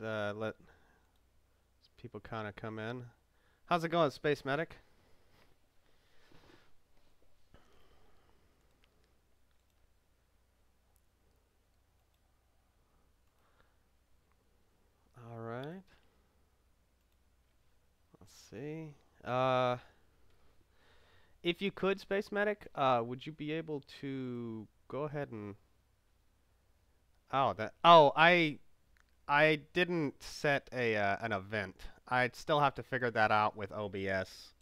let people kind of come in. How's it going, Space Medic? All right. Let's see. If you could, Space Medic, would you be able to go ahead and... I didn't set an event. I'd still have to figure that out with OBS.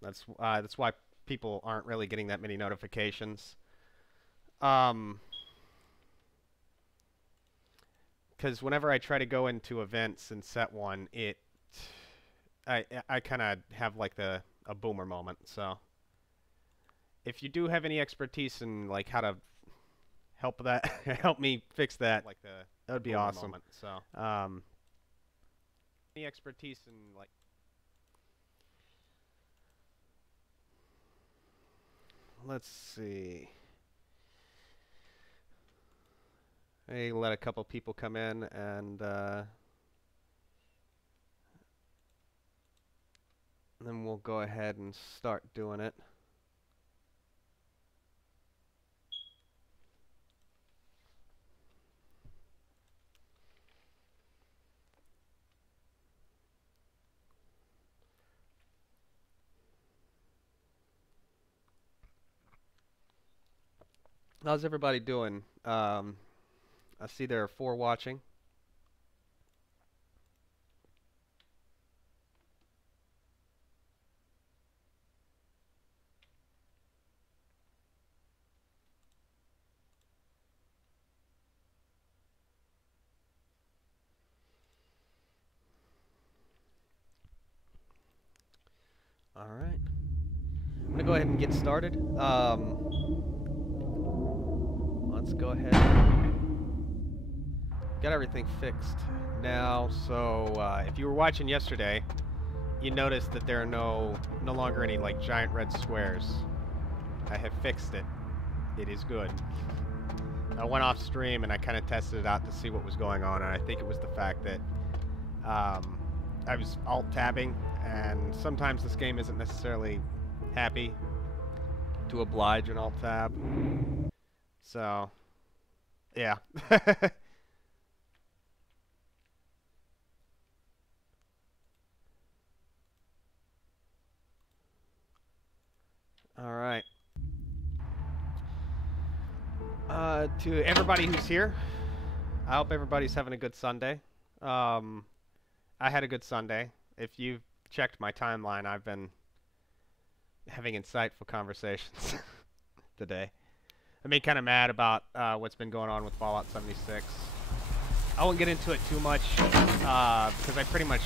That's why people aren't really getting that many notifications. Because whenever I try to go into events and set one, I kind of have like a boomer moment. So if you do have any expertise in like how to help me fix that, like that would be awesome. Moment, so any expertise in like, let's see. Hey, let a couple people come in and then we'll go ahead and start doing it. How's everybody doing? I see there are 4 watching. All right. I'm going to go ahead and get started. Let's go ahead. Got everything fixed now. So if you were watching yesterday, you noticed that there are no longer any like giant red squares. I have fixed it. It is good. I went off stream and I kind of tested it out to see what was going on, and I think it was the fact that I was alt-tabbing, and sometimes this game isn't necessarily happy to oblige an alt-tab. So, yeah. All right. To everybody who's here, I hope everybody's having a good Sunday. I had a good Sunday. If you've checked my timeline, I've been having insightful conversations today. I mean, kind of mad about what's been going on with Fallout 76. I won't get into it too much because I pretty much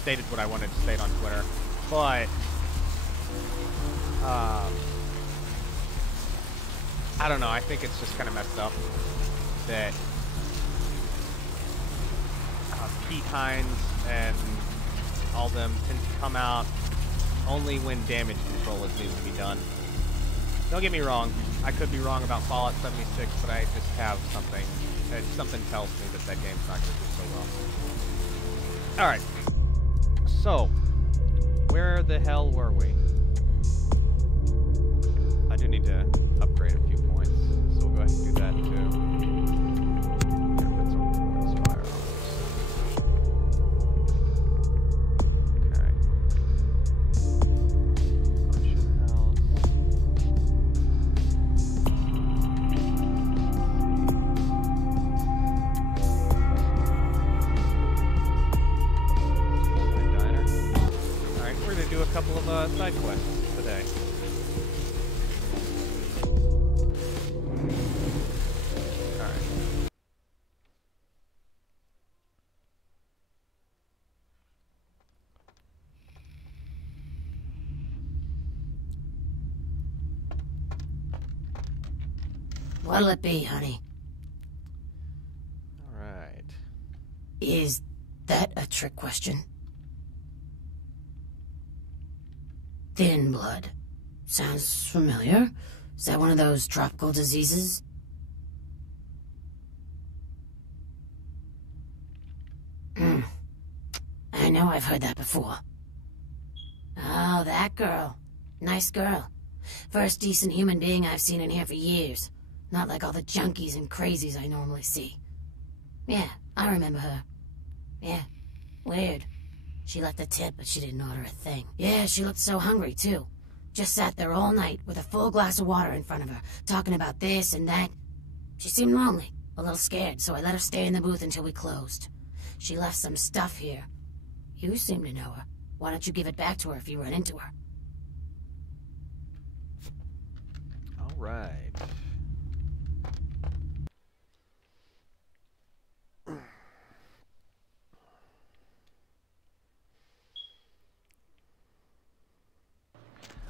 stated what I wanted to state on Twitter. But I don't know. I think it's just kind of messed up that Pete Hines and all them tend to come out only when damage control is needs to be done. Don't get me wrong. I could be wrong about Fallout 76, but I just have something. Something tells me that that game's not going to do so well. All right. So, where the hell were we? I do need to upgrade a few points, so we'll go ahead and do that too. Put some points firearms. Okay. Ocean House. Suicide Diner. All right, we're gonna do a couple of side quests today. What'll it be, honey? All right. Is that a trick question? Thin blood. Sounds familiar. Is that one of those tropical diseases? know I've heard that before. Oh, that girl. Nice girl. First decent human being I've seen in here for years. Not like all the junkies and crazies I normally see. Yeah, I remember her. Yeah, weird. She left a tip, but she didn't order a thing. Yeah, she looked so hungry, too. Just sat there all night with a full glass of water in front of her, talking about this and that. She seemed lonely, a little scared, so I let her stay in the booth until we closed. She left some stuff here. You seem to know her. Why don't you give it back to her if you run into her? All right.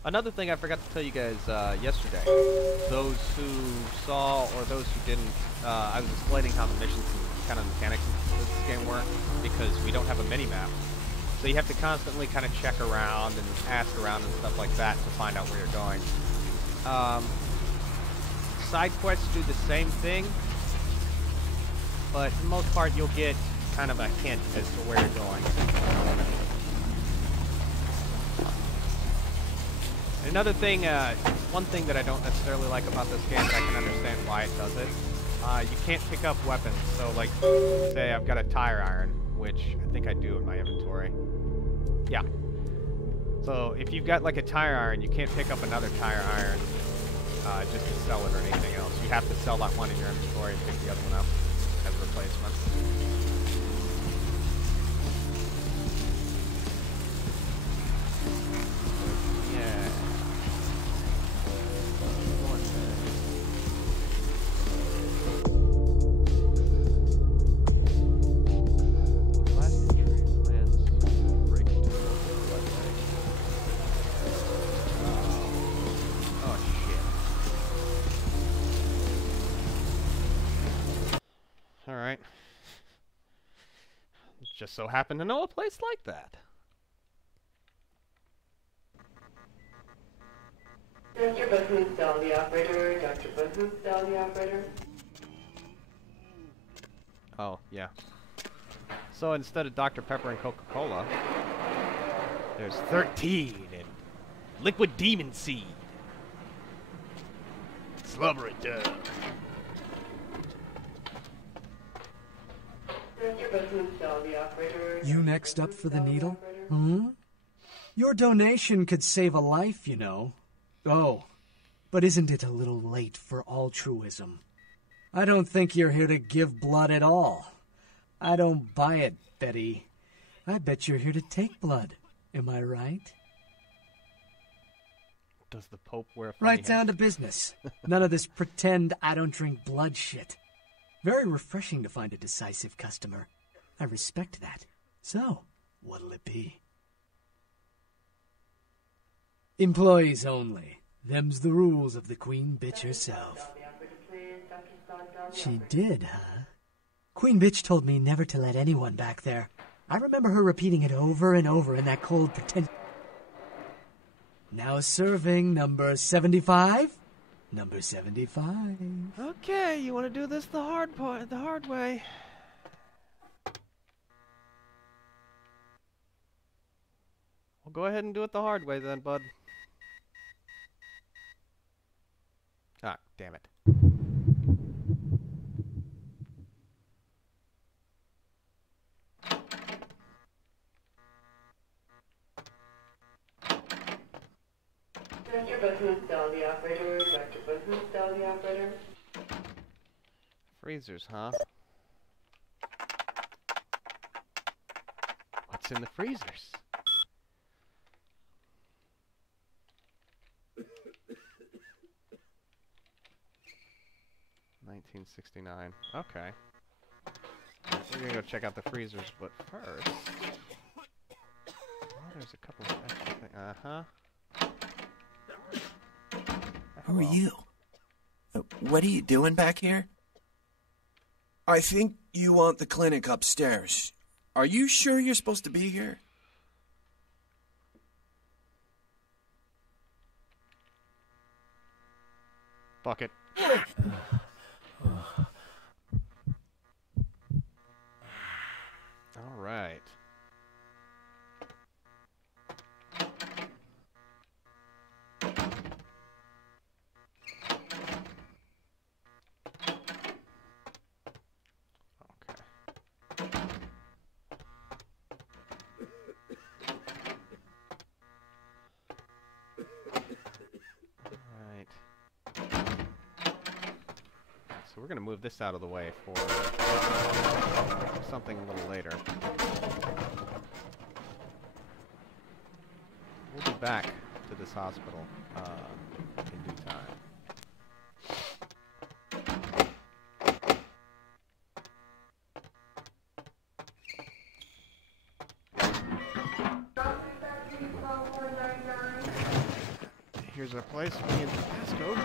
Another thing I forgot to tell you guys yesterday, those who saw or those who didn't, I was explaining how the missions and kind of mechanics of this game work, because we don't have a mini-map. So you have to constantly kind of check around and ask around and stuff like that to find out where you're going. Side quests do the same thing, but for the most part you'll get kind of a hint as to where you're going. Another thing, one thing that I don't necessarily like about this game, but I can understand why it does it, you can't pick up weapons. So, like, say I've got a tire iron, which I think I do in my inventory. Yeah. So, if you've got, like, a tire iron, you can't pick up another tire iron just to sell it or anything else. You have to sell that one in your inventory and pick the other one up as a replacement. Alright. Just so happen to know a place like that. Dr. Buthoon, Dell the operator. Dr. Buthoon, Dell the operator. Oh, yeah. So instead of Dr. Pepper and Coca-Cola, there's 13 and liquid demon seed. Slubbery dub. You next up for the needle? Hmm? Your donation could save a life, you know. Oh, but isn't it a little late for altruism? I don't think you're here to give blood at all. I don't buy it, Betty. I bet you're here to take blood. Am I right? Does the Pope wear a funny Right down to business. None of this pretend I don't drink blood shit. Very refreshing to find a decisive customer. I respect that. So, what'll it be? Employees only. Them's the rules of the Queen Bitch herself. She did, huh? Queen Bitch told me never to let anyone back there. I remember her repeating it over and over in that cold pretend. Now serving number 75? Number 75. Okay, you want to do this the hard way. Well, go ahead and do it the hard way then, bud. Ah, damn it. Dr. Buthoon, Dell the operator. Dr. Buthoon, Dell the operator. Freezers, huh? What's in the freezers? $19.69. Okay. We're gonna go check out the freezers, but first, oh, there's a couple of extra things. Uh-huh. Who are you? What are you doing back here? I think you want the clinic upstairs. Are you sure you're supposed to be here? Fuck it. All right. we're going to move this out of the way for something a little later. We'll be back to this hospital in due time. Here's our place. Me and passcode.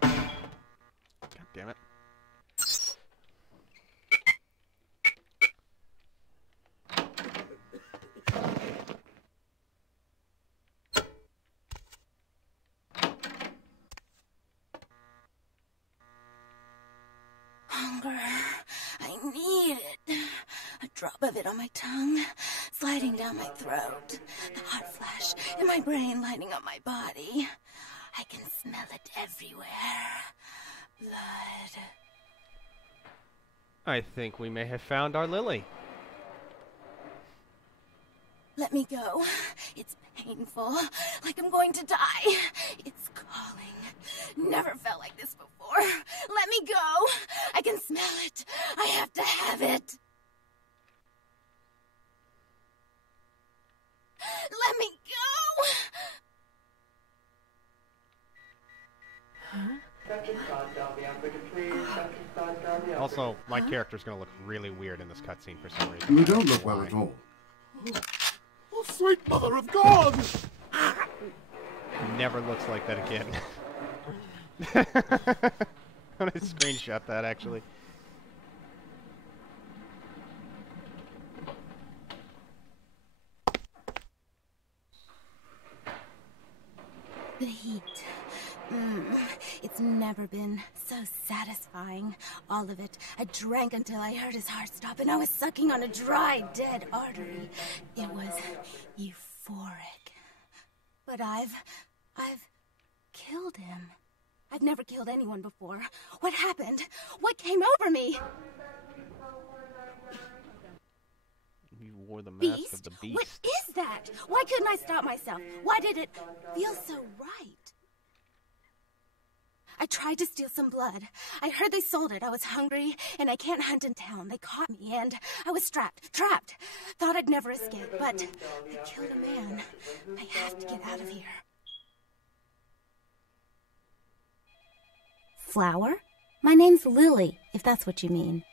God damn it. Hunger. I need it. A drop of it on my tongue, sliding down my throat. The hot flash in my brain lighting up my body. I can smell it everywhere. Blood. I think we may have found our Lily. Let me go. It's painful, like I'm going to die. It's calling. Never felt like this before. Let me go. I can smell it. I have to have it. Let me go. Dr. Scott, Delby operator, please. Dr. Scott, Delby operator. Also, my character's going to look really weird in this cutscene for some reason. You I don't know look well why. at all. Oh, sweet mother of God! Never looks like that again. I'm going to screenshot that, actually. The heat. It's never been so satisfying. All of it. I drank until I heard his heart stop, and I was sucking on a dry, dead artery. It was euphoric. But I've killed him. I've never killed anyone before. What happened? What came over me? You wore the mask Beast? of the beast. What is that? Why couldn't I stop myself? Why did it feel so right? I tried to steal some blood. I heard they sold it. I was hungry, and I can't hunt in town. They caught me, and I was trapped. Thought I'd never escape, but I killed a man. I have to get out of here. Flower? My name's Lily, if that's what you mean.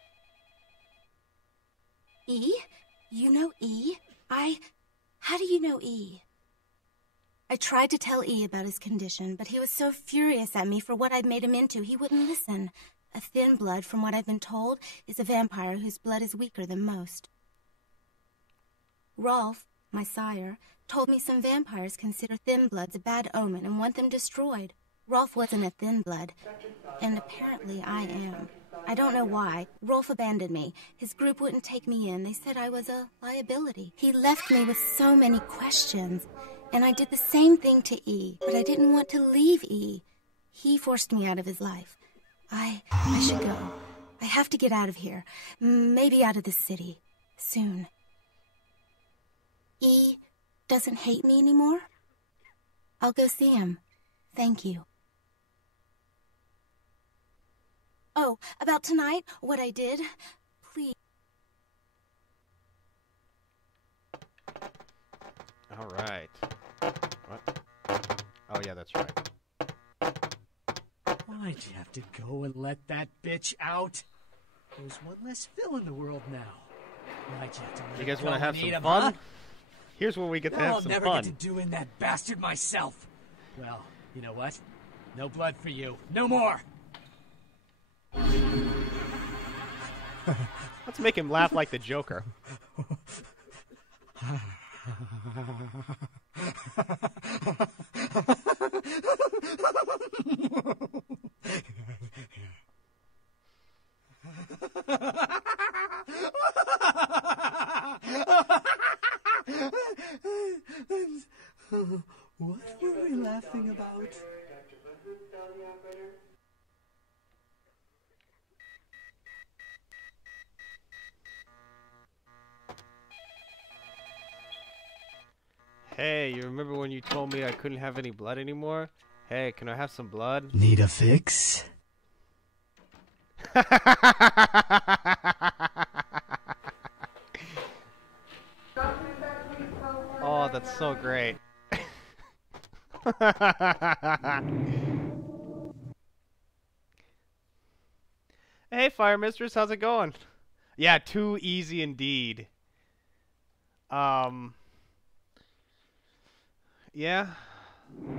E? You know E? How do you know E? I tried to tell E about his condition, but he was so furious at me for what I'd made him into, he wouldn't listen. A thin blood, from what I've been told, is a vampire whose blood is weaker than most. Rolf, my sire, told me some vampires consider thin bloods a bad omen and want them destroyed. Rolf wasn't a thin blood, and apparently I am. I don't know why. Rolf abandoned me. His group wouldn't take me in. They said I was a liability. He left me with so many questions, and I did the same thing to E, but I didn't want to leave E. He forced me out of his life. I should go. I have to get out of here. Maybe out of the city. Soon. E doesn't hate me anymore? I'll go see him. Thank you. Oh, about tonight, what I did, please. All right. What? Oh, yeah, that's right. Why'd you have to go and let that bitch out? There's one less Phil in the world now. Why'd you have to let You guys him want to go have and eat some him, fun? huh? Here's where we get to Now have I'll some never fun. get to doing that bastard myself. Well, you know what? No blood for you. No more. Let's make him laugh like the Joker. What were we laughing about? Hey, you remember when you told me I couldn't have any blood anymore? Hey, can I have some blood? Need a fix? Oh, that's so great. Hey, Fire Mistress, how's it going? Yeah, too easy indeed. Yeah.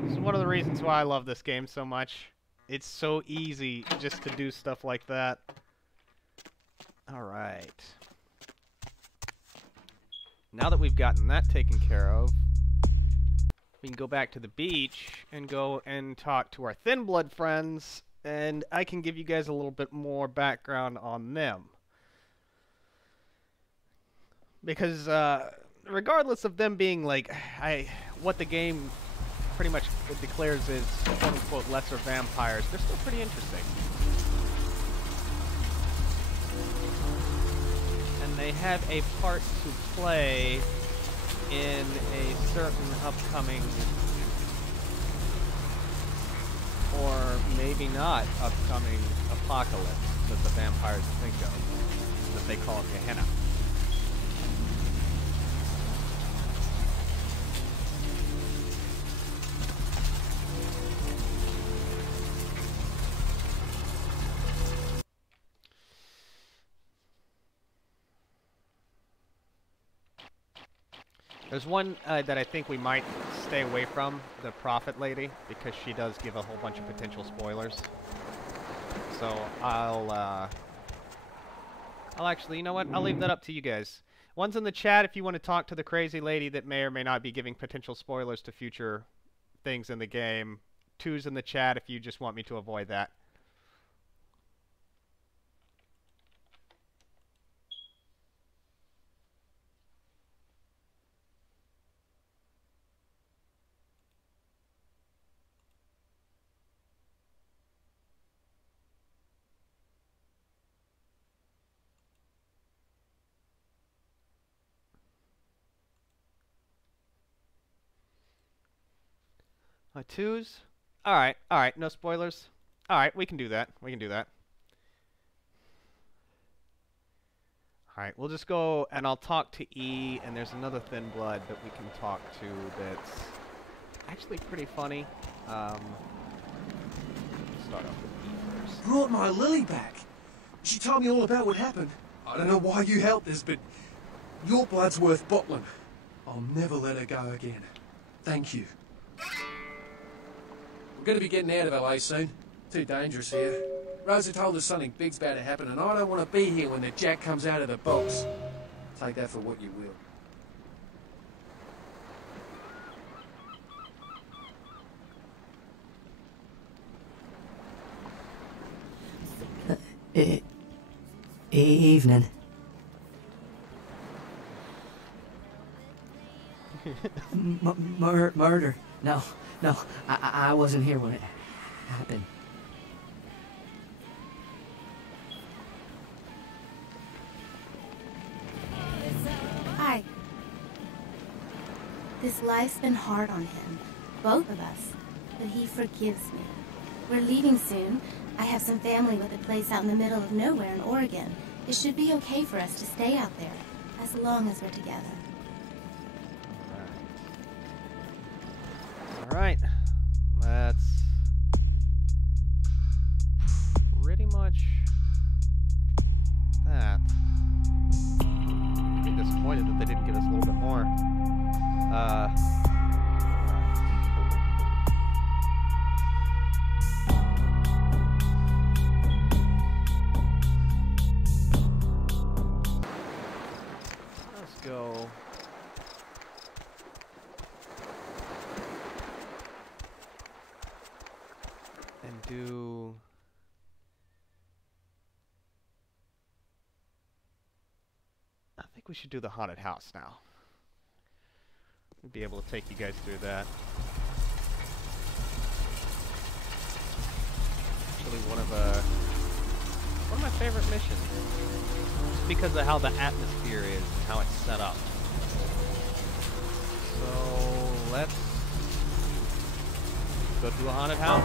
This is one of the reasons why I love this game so much. It's so easy just to do stuff like that. Alright. Now that we've gotten that taken care of, we can go back to the beach and go and talk to our Thin Blood friends, and I can give you guys a little bit more background on them. Because, regardless of them being, like, what the game pretty much declares as quote-unquote lesser vampires, they're still pretty interesting. And they have a part to play in a certain upcoming, or maybe not upcoming, apocalypse that the vampires think of, that they call Gehenna. There's one that I think we might stay away from, the Prophet Lady, because she does give a whole bunch of potential spoilers. So I'll actually, you know what? I'll leave that up to you guys. One's in the chat if you want to talk to the crazy lady that may or may not be giving potential spoilers to future things in the game. Two's in the chat if you just want me to avoid that. Twos? Alright, no spoilers. Alright, we can do that. We can do that. Alright, we'll just go and I'll talk to E, and there's another Thin Blood that we can talk to that's actually pretty funny. Let's start off with E first. Brought my Lily back. She told me all about what happened. I don't know why you helped us, but your blood's worth bottling. I'll never let her go again. Thank you. We're going to be getting out of LA soon. Too dangerous here. Rosa told us something big's about to happen, and I don't want to be here when the jack comes out of the box. Take that for what you will. Evening. Murder. No, I wasn't here when it happened. Hi. This life's been hard on him, both of us, but he forgives me. We're leaving soon. I have some family with a place out in the middle of nowhere in Oregon. It should be okay for us to stay out there, as long as we're together. Alright, that's pretty much that. I'm disappointed that they didn't give us a little bit more. Let's go. And do... I think we should do the haunted house now. We'll be able to take you guys through that. Actually, one of my favorite missions. Just because of how the atmosphere is and how it's set up. So let's go to a haunted house.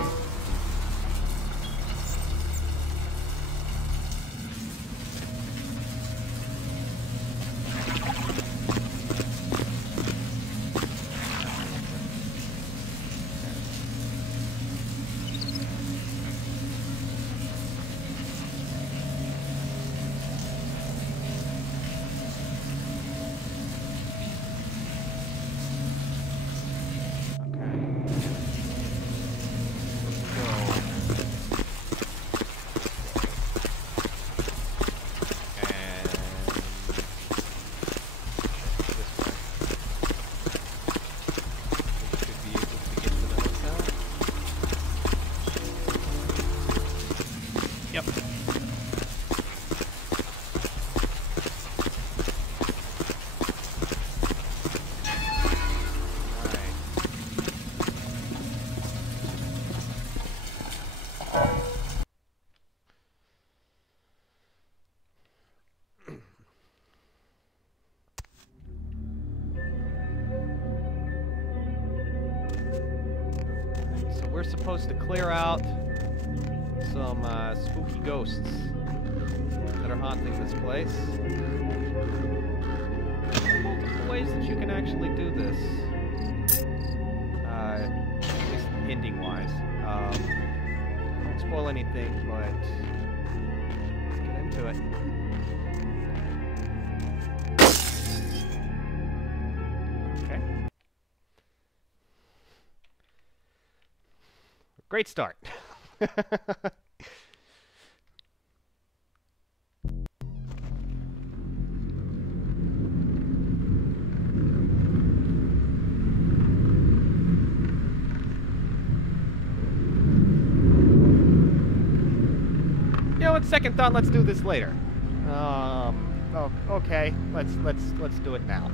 we're supposed to clear out some spooky ghosts that are haunting this place. There are multiple ways that you can actually do this. At least ending-wise. Don't spoil anything, but let's get into it. Okay. Great start. You know, on second thought, let's do this later. Oh, okay. Let's do it now.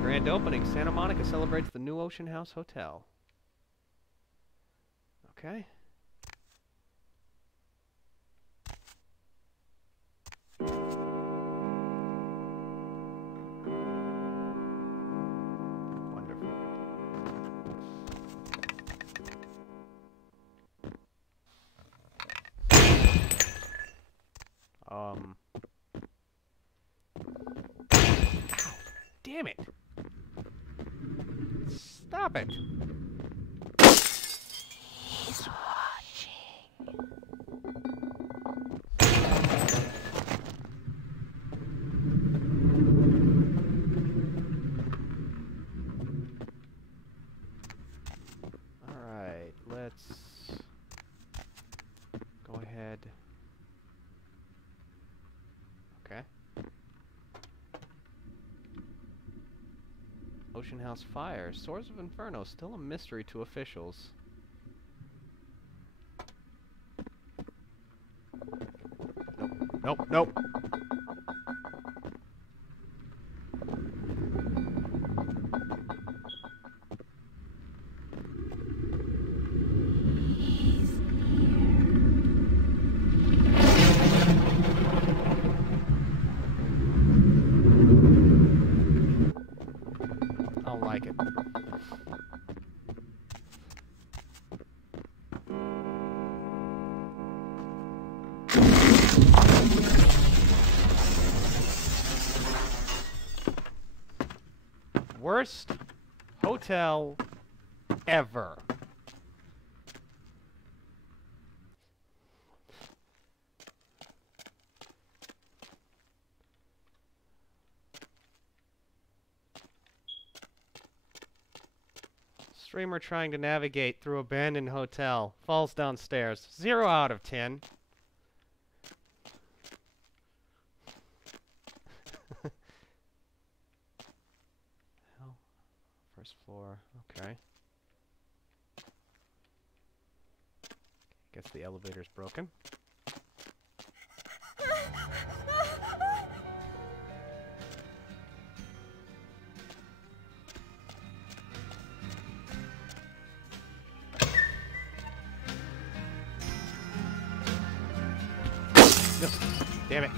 Grand opening. Santa Monica celebrates the new Ocean House Hotel. Okay. Wonderful. Ow, damn it. Stop it. He's watching. All right, let's go ahead. Okay. Ocean House fire. Source of Inferno still a mystery to officials. Nope, nope, nope. I don't like it. Worst hotel ever. Streamer trying to navigate through abandoned hotel. Falls downstairs. 0 out of 10. Hell. First floor. Okay. Guess the elevator's broken. No. Damn it.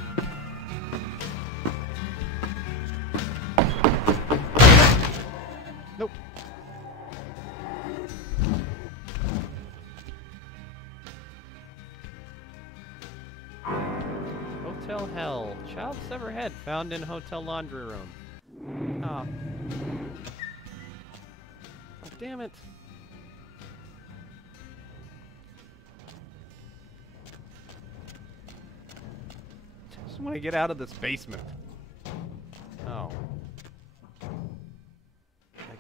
Nope. Hotel hell. Child's severed head found in hotel laundry room. Oh. Oh, damn it. just want to get out of this basement. Oh.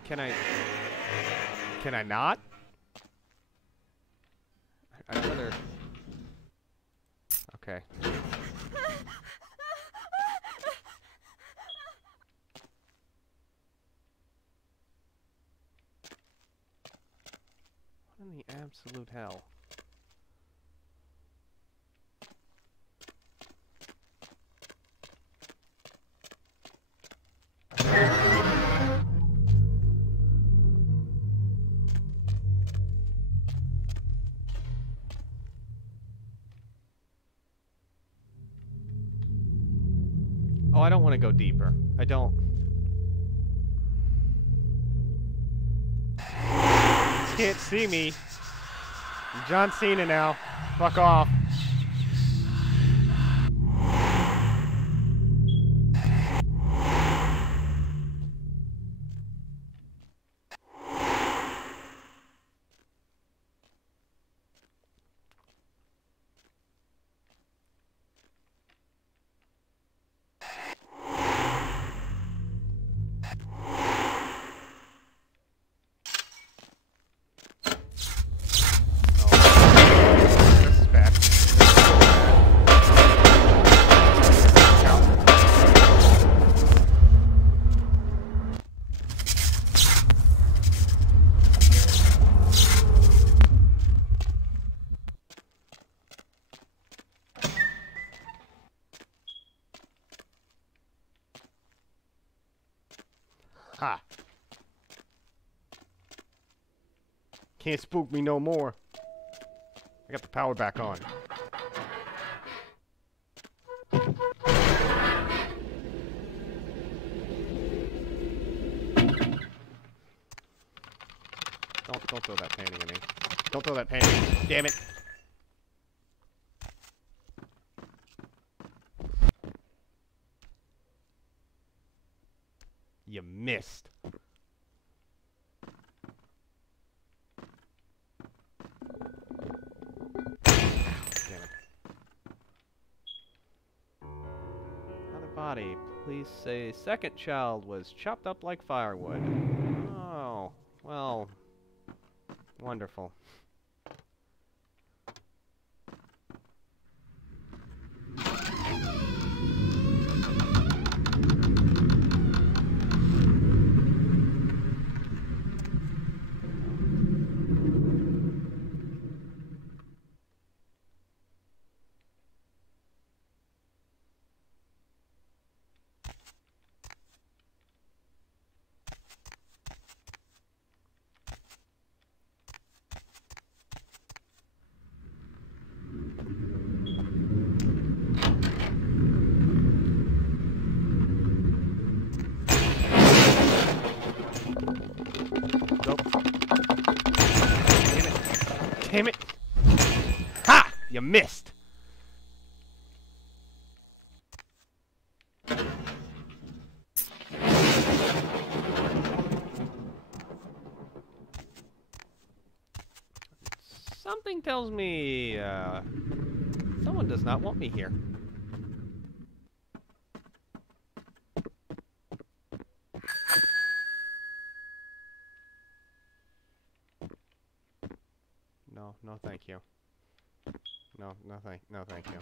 Can I not? I'd rather... Okay. What in the absolute hell? Oh, I don't want to go deeper. I don't. You can't see me. I'm John Cena now. Fuck off. Ha! Can't spook me no more. I got the power back on. Don't throw that painting at me. Don't throw that painting. Damn it! You missed. Damn it. Another body. Please say second child was chopped up like firewood. Oh, well, wonderful. Damn it. Ha! You missed. Something tells me, someone does not want me here. No, thank you. No, thank you.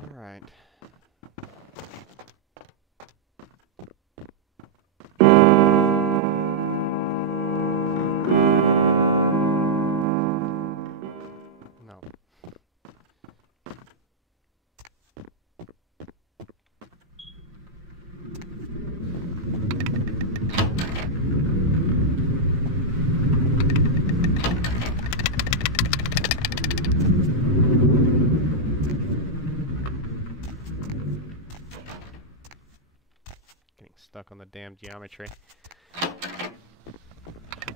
All right. Stuck on the damn geometry.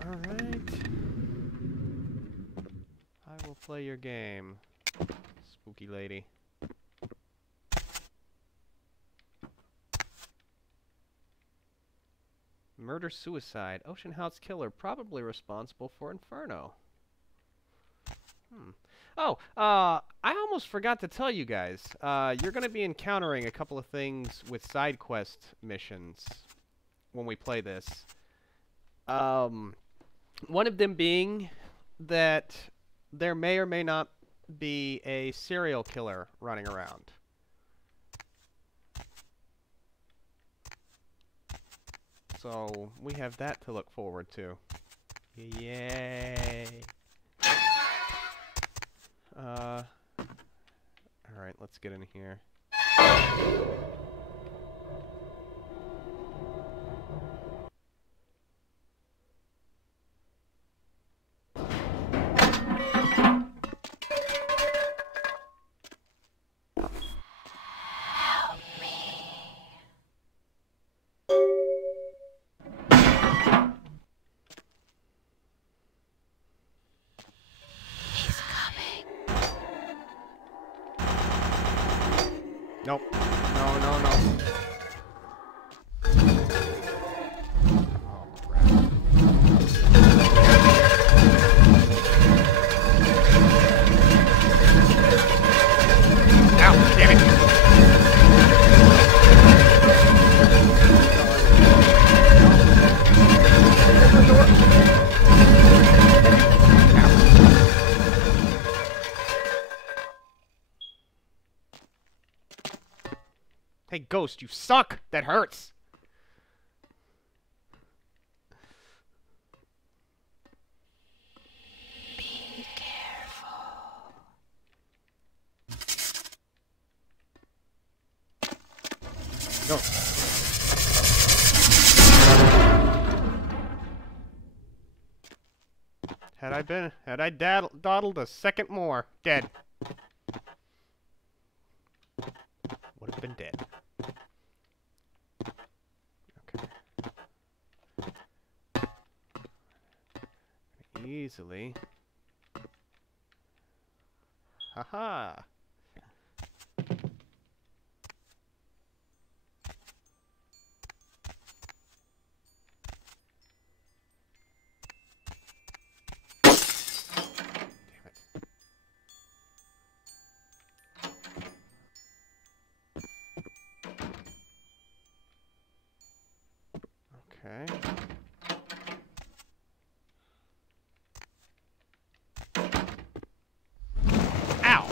Alright. I will play your game, spooky lady. Murder-suicide. Ocean House killer probably responsible for Inferno. Oh, I almost forgot to tell you guys. You're going to be encountering a couple of things with side quest missions when we play this. One of them being that there may or may not be a serial killer running around. So we have that to look forward to. Yay! Alright, let's get in here. Nope. No, no, no. Oh, crap. Ow, damn it. Hey, Ghost, you suck! That hurts! Be careful. Go. Had I dawdled a second more, dead. Would have been dead. Okay. Easily. Haha. Okay. Ow!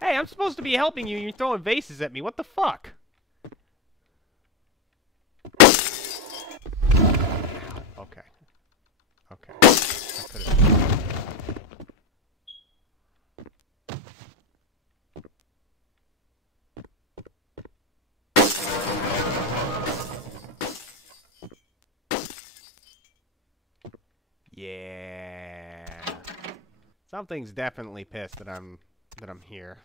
Hey, I'm supposed to be helping you and you're throwing vases at me. What the fuck? Ow. Okay. Okay. I could've... Yeah. Something's definitely pissed that I'm here.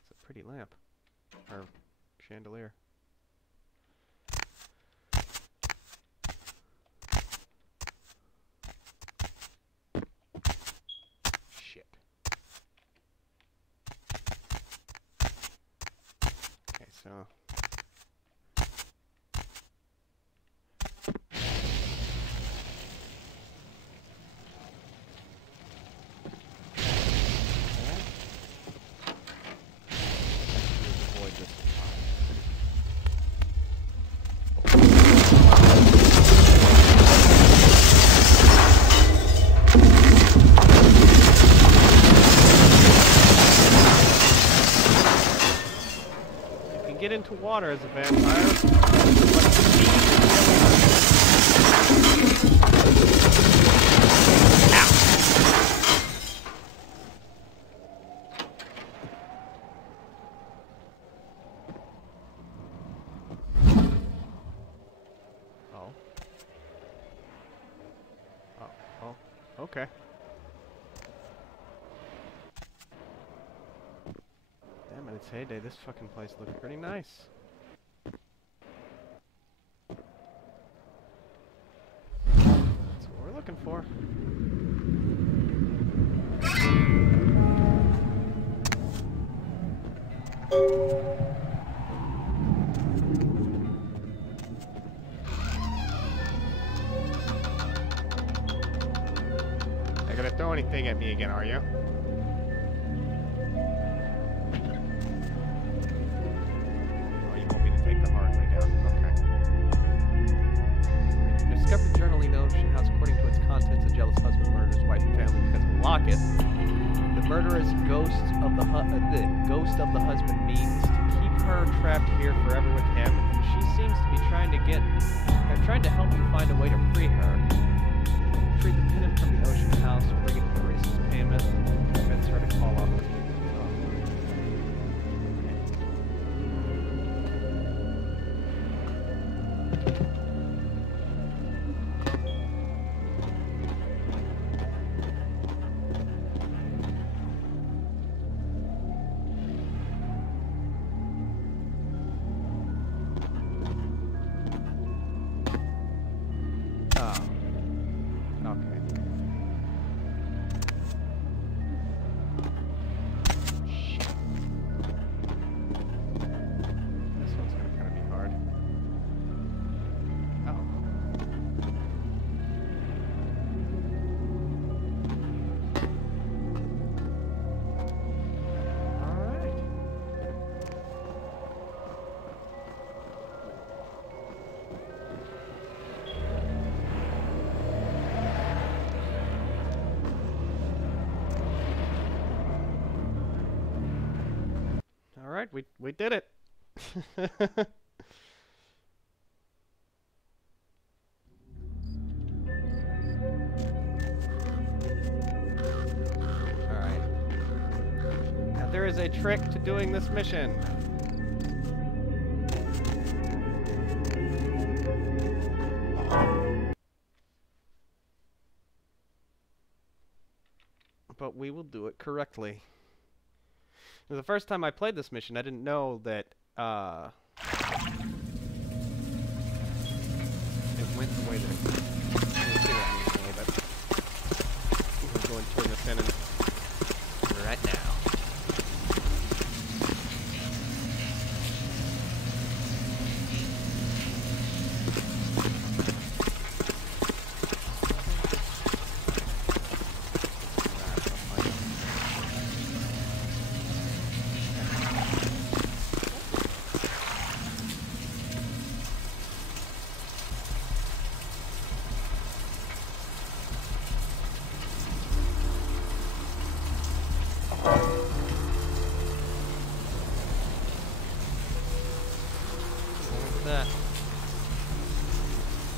It's a pretty lamp. Or chandelier. So avoid this. Get into water as a vampire. Oh. Oh. Okay. Damn, in its heyday, this fucking place looked pretty nice. That's what we're looking for. Not gonna throw anything at me again, are you? Oh, you want me to take the hard way down? Okay. Discovered journal he knows she has, according to its contents, a jealous husband murdered his wife and family because of a locket. The murderous ghost of the husband means to keep her trapped here forever with him, and she seems to be trying to help you find a way to free her. Free the pendant from the ocean house, bring it to Maurice's payment, and convince her to call off. Alright, we did it. Alright. Now there is a trick to doing this mission. But we will do it correctly. The first time I played this mission, I didn't know that it went the way that we'll see that in a little bit. We're going to turn this in right now.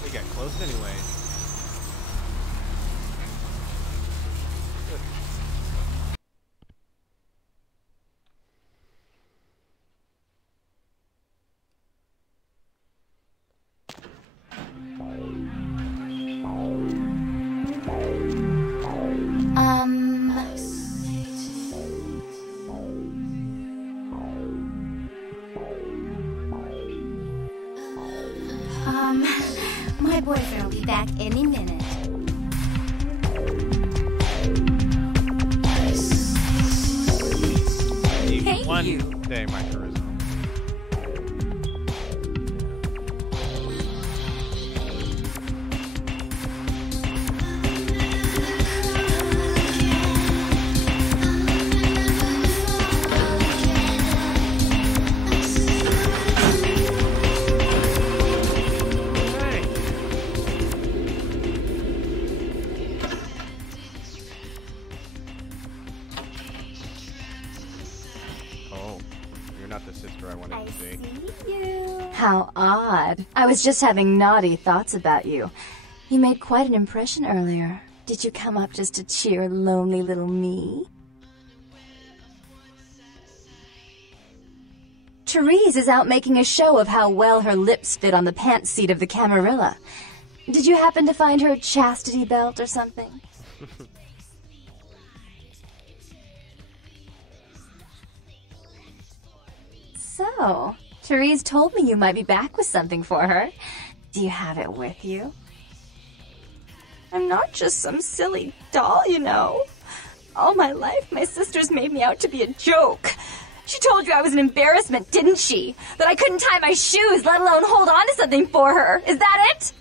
We got close anyway. Good. My boyfriend will be back any minute. Hey, one day, my charisma. How odd. I was just having naughty thoughts about you. You made quite an impression earlier. Did you come up just to cheer lonely little me? Therese is out making a show of how well her lips fit on the pants seat of the Camarilla. Did you happen to find her chastity belt or something? So, Therese told me you might be back with something for her. Do you have it with you? I'm not just some silly doll, you know. All my life, my sisters made me out to be a joke. She told you I was an embarrassment, didn't she? That I couldn't tie my shoes, let alone hold on to something for her. Is that it?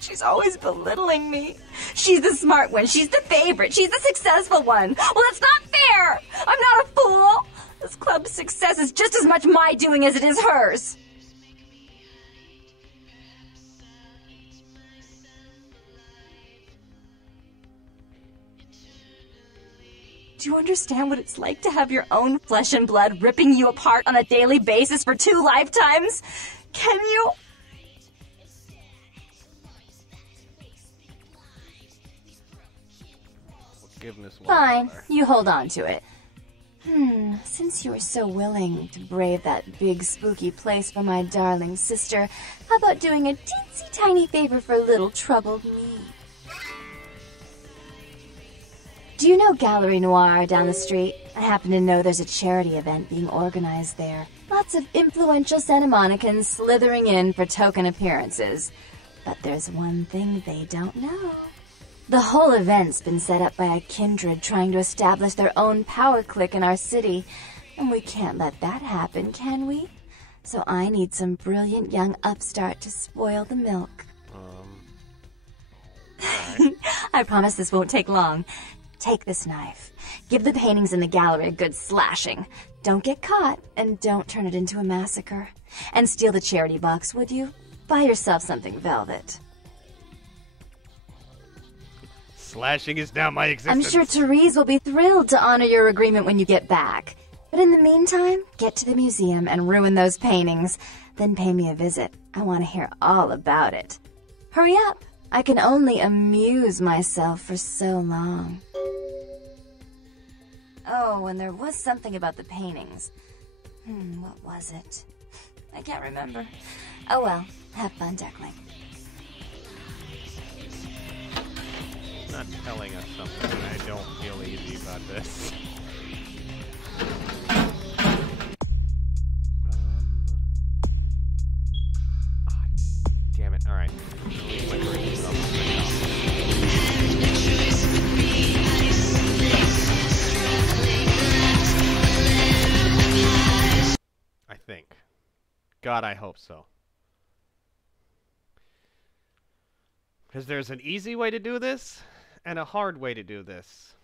She's always belittling me. She's the smart one. She's the favorite. She's the successful one. Well, it's not fair. I'm not a fool. This club's success is just as much my doing as it is hers. Do you understand what it's like to have your own flesh and blood ripping you apart on a daily basis for 2 lifetimes? Can you? Fine, you hold on to it. Since you were so willing to brave that big spooky place for my darling sister, how about doing a teensy tiny favor for little troubled me? Do you know Gallery Noir down the street? I happen to know there's a charity event being organized there. Lots of influential Santa Monicans slithering in for token appearances. But there's one thing they don't know. The whole event's been set up by a kindred trying to establish their own power clique in our city, and we can't let that happen, can we? So I need some brilliant young upstart to spoil the milk. Right. I promise this won't take long. Take this knife. Give the paintings in the gallery a good slashing. Don't get caught, and don't turn it into a massacre. And steal the charity box, would you? Buy yourself something velvet. Slashing is now my existence. I'm sure Therese will be thrilled to honor your agreement when you get back. But in the meantime, get to the museum and ruin those paintings. Then pay me a visit. I want to hear all about it. Hurry up. I can only amuse myself for so long. Oh, and there was something about the paintings. What was it? I can't remember. Oh well, have fun, Duckling. Not telling us something. I don't feel easy about this. Damn it. Alright. I think. God, I hope so. Because there's an easy way to do this and a hard way to do this.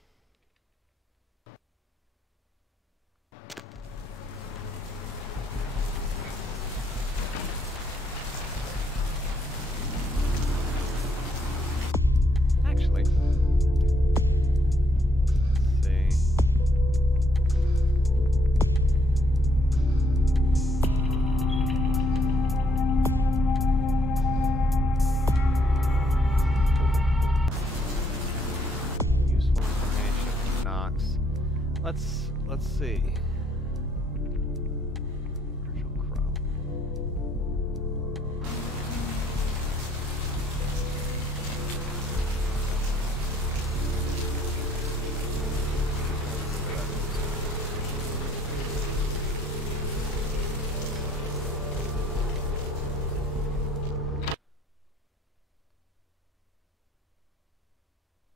Actually, let's see. Useful information, Knox. Let's see. Virtual Crow.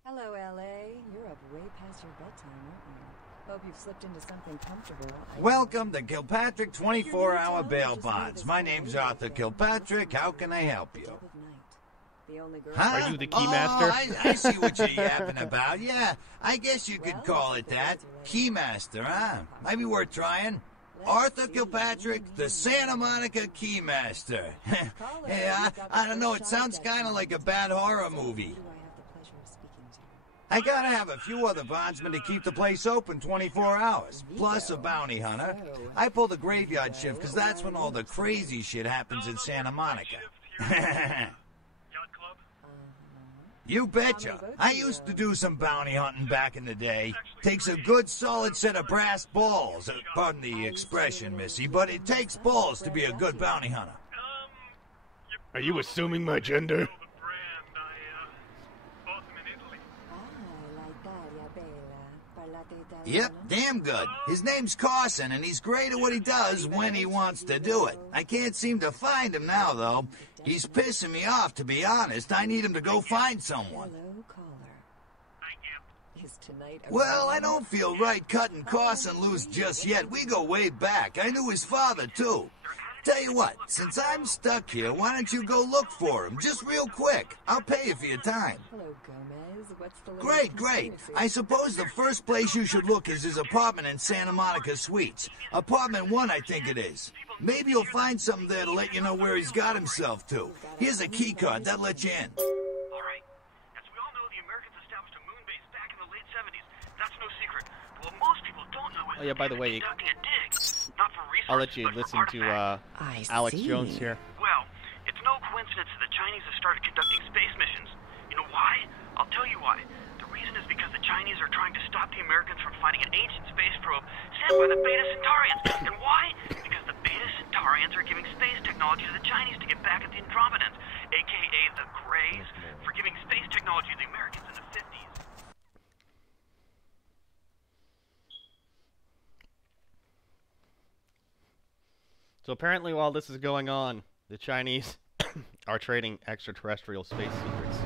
Hello, LA. You're up way past your bedtime, aren't you? Hope you've slipped into something comfortable. Welcome to Kilpatrick 24-hour bail bonds. My name's Arthur Kilpatrick. How can I help you? Huh? Are you the Keymaster? Oh, I see what you're yapping about. Yeah, I guess you could call it that. Keymaster, huh? Might be worth trying. Arthur Kilpatrick, the Santa Monica Keymaster. Yeah, I don't know. It sounds kind of like a bad horror movie. I gotta have a few other bondsmen to keep the place open 24 hours, plus a bounty hunter. I pull the graveyard shift because that's when all the crazy shit happens in Santa Monica. You betcha. I used to do some bounty hunting back in the day. Takes a good solid set of brass balls. Pardon the expression, Missy, but it takes balls to be a good bounty hunter. Are you assuming my gender? Yep, damn good. His name's Carson, and he's great at what he does when he wants to do it. I can't seem to find him now, though. He's pissing me off, to be honest. I need him to go find someone. Well, I don't feel right cutting Carson loose just yet. We go way back. I knew his father, too. Tell you what, since I'm stuck here, why don't you go look for him, just real quick. I'll pay you for your time. Great, great. I suppose the first place you should look is his apartment in Santa Monica Suites. Apartment 1, I think it is. Maybe you'll find something there to let you know where he's got himself to. Here's a key card, that'll let you in. All right. As we all know, the Americans established a moon base back in the late 70s. That's no secret. What most people don't know is Oh yeah, by the way, conducting a dig. Not for research, I'll let you but listen for to artifacts. Alex Jones here. Well, it's no coincidence that the Chinese have started conducting space missions. You know why? I'll tell you why. The reason is because the Chinese are trying to stop the Americans from finding an ancient space probe sent by the Beta Centaurians. And why? Because the Beta Centaurians are giving space technology to the Chinese to get back at the Andromedans, a.k.a. the Greys, for giving space technology to the Americans in the 50s. So apparently while this is going on, the Chinese are trading extraterrestrial space secrets.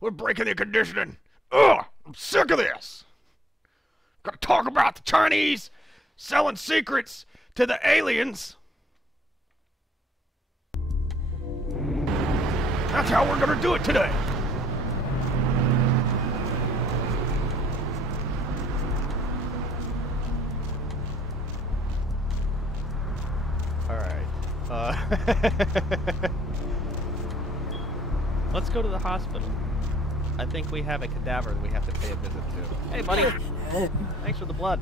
We're breaking the conditioning. Ugh, I'm sick of this. Gotta talk about the Chinese selling secrets to the aliens. That's how we're gonna do it today. Let's go to the hospital. I think we have a cadaver that we have to pay a visit to. Hey, buddy. Thanks for the blood.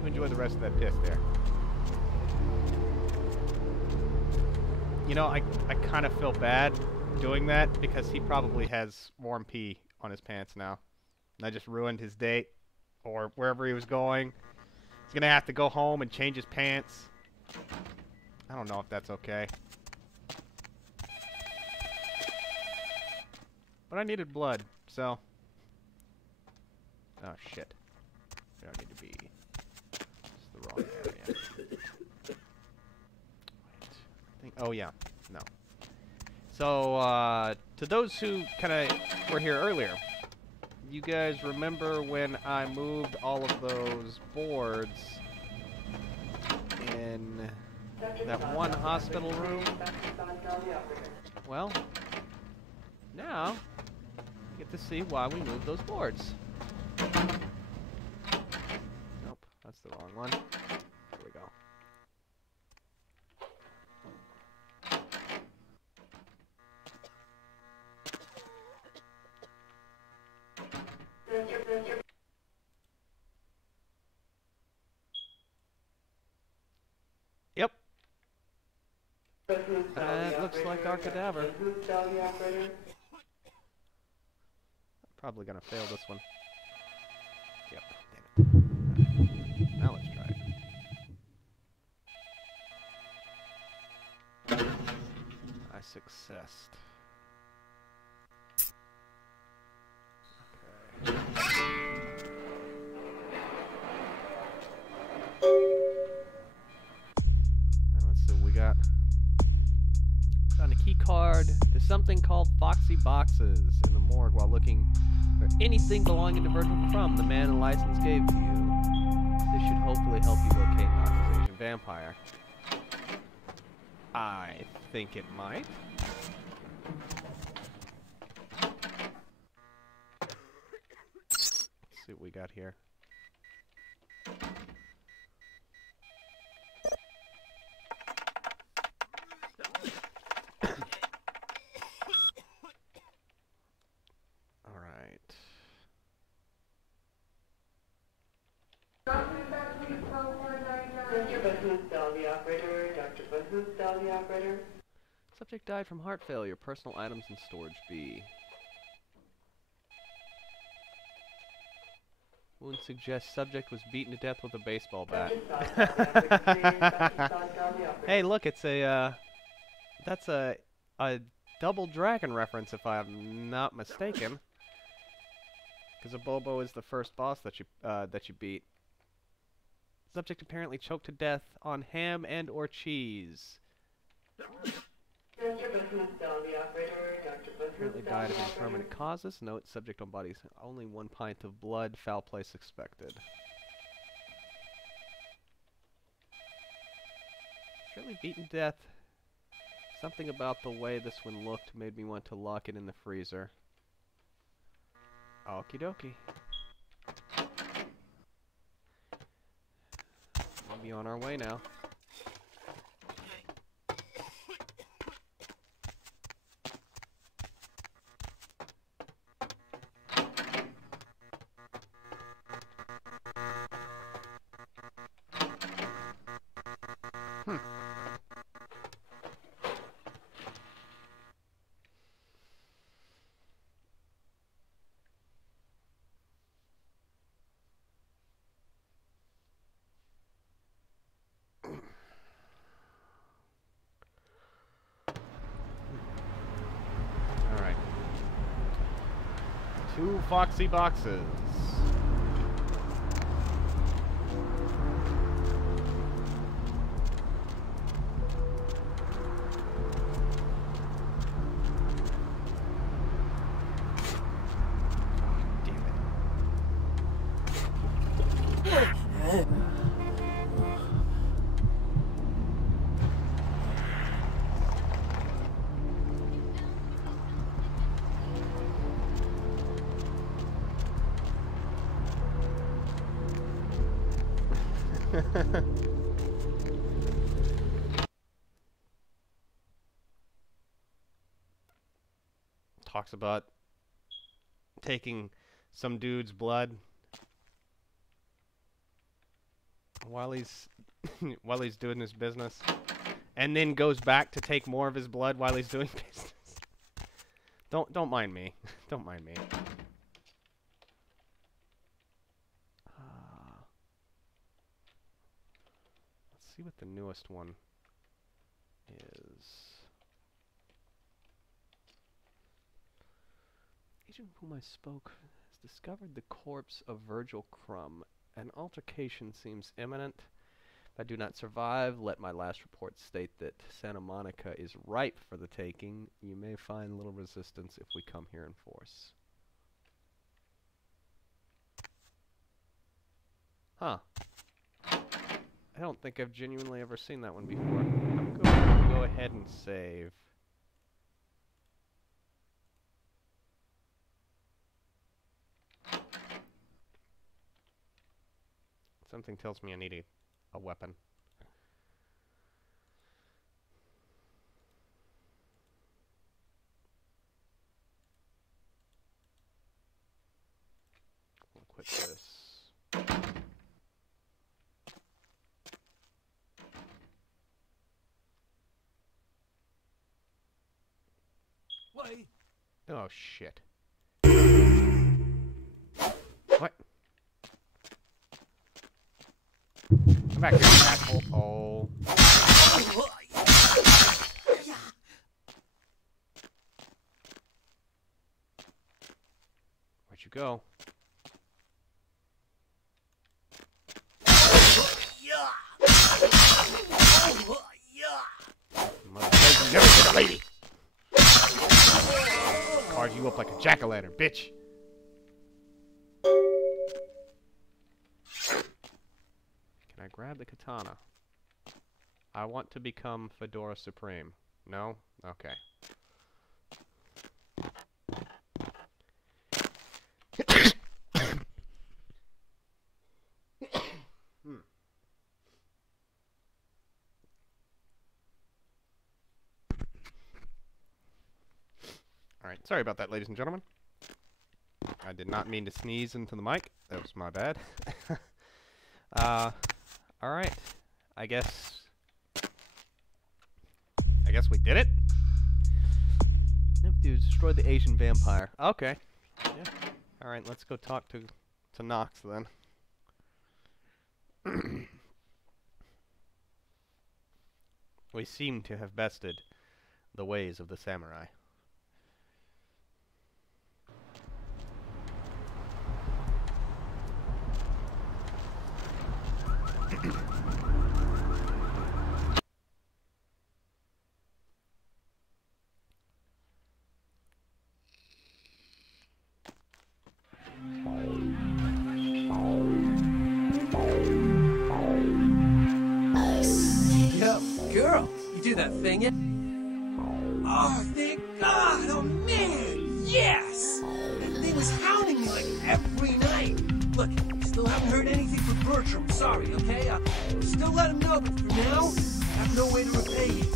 You enjoy the rest of that piss there. You know, I kind of feel bad doing that because he probably has warm pee on his pants now. And I just ruined his date or wherever he was going. He's gonna have to go home and change his pants. I don't know if that's okay. But I needed blood, so... Oh, shit. I don't need to be... It's the wrong area. Wait. I think... Oh, yeah. No. So, to those who kind of were here earlier, you guys remember when I moved all of those boards in that one hospital room? Well, now you get to see why we moved those boards. Nope, that's the wrong one. Here we go. Yep. That looks like our cadaver. Probably gonna fail this one. Yep, damn it. Now let's try it. I successed. Let's see what we got. Found a key card to something called Foxy Boxes in the morgue while looking for anything belonging to Virgil Crumb, the man the license gave to you. This should hopefully help you locate an authorization vampire. I think it might. Let's see what we got here. Dr. Bahoonsdal, the operator. Dr. Bahoonsdal, the operator. Subject died from heart failure. Personal items in storage B. Wound suggests subject was beaten to death with a baseball bat. Hey, look, it's a, that's a Double Dragon reference, if I'm not mistaken. Because a Bobo is the first boss that you beat. Subject apparently choked to death on ham and or cheese. Apparently died of impermanent causes. Note, subject on bodies. Only 1 pint of blood. Foul place expected. Surely beaten to death. Something about the way this one looked made me want to lock it in the freezer. Okie dokie. We'll be on our way now. Alright. 2 Foxy boxes. Talks about taking some dude's blood while he's while he's doing his business, and then goes back to take more of his blood while he's doing business. Don't mind me. Don't mind me. Let's see what the newest one is. Agent whom I spoke has discovered the corpse of Virgil Crumb. An altercation seems imminent. If I do not survive, let my last report state that Santa Monica is ripe for the taking. You may find little resistance if we come here in force. Huh. I don't think I've genuinely ever seen that one before. I'm going to go ahead and save. Something tells me I need a weapon. We'll equip this. Wait. Oh shit. What? Come back here, asshole. Oh. Where'd you go? Motherfucker, never get a lady. Carve you up like a jack-o'-lantern, bitch. Can I grab the katana? I want to become Fedora Supreme. No? Okay. Alright, sorry about that, ladies and gentlemen. I did not mean to sneeze into the mic. That was my bad. Alright. I guess we did it. Yep, dude, destroyed the Asian vampire. Okay. Yeah. All right, let's go talk to Knox then. We seem to have bested the ways of the samurai. Yo, girl, you do that thing yet? Oh, thank God! Oh man, yes! That thing was hounding me like every night. Look, still haven't heard anything from Bertram. Sorry, okay? I'll still let him know, but for now, I have no way to repay you.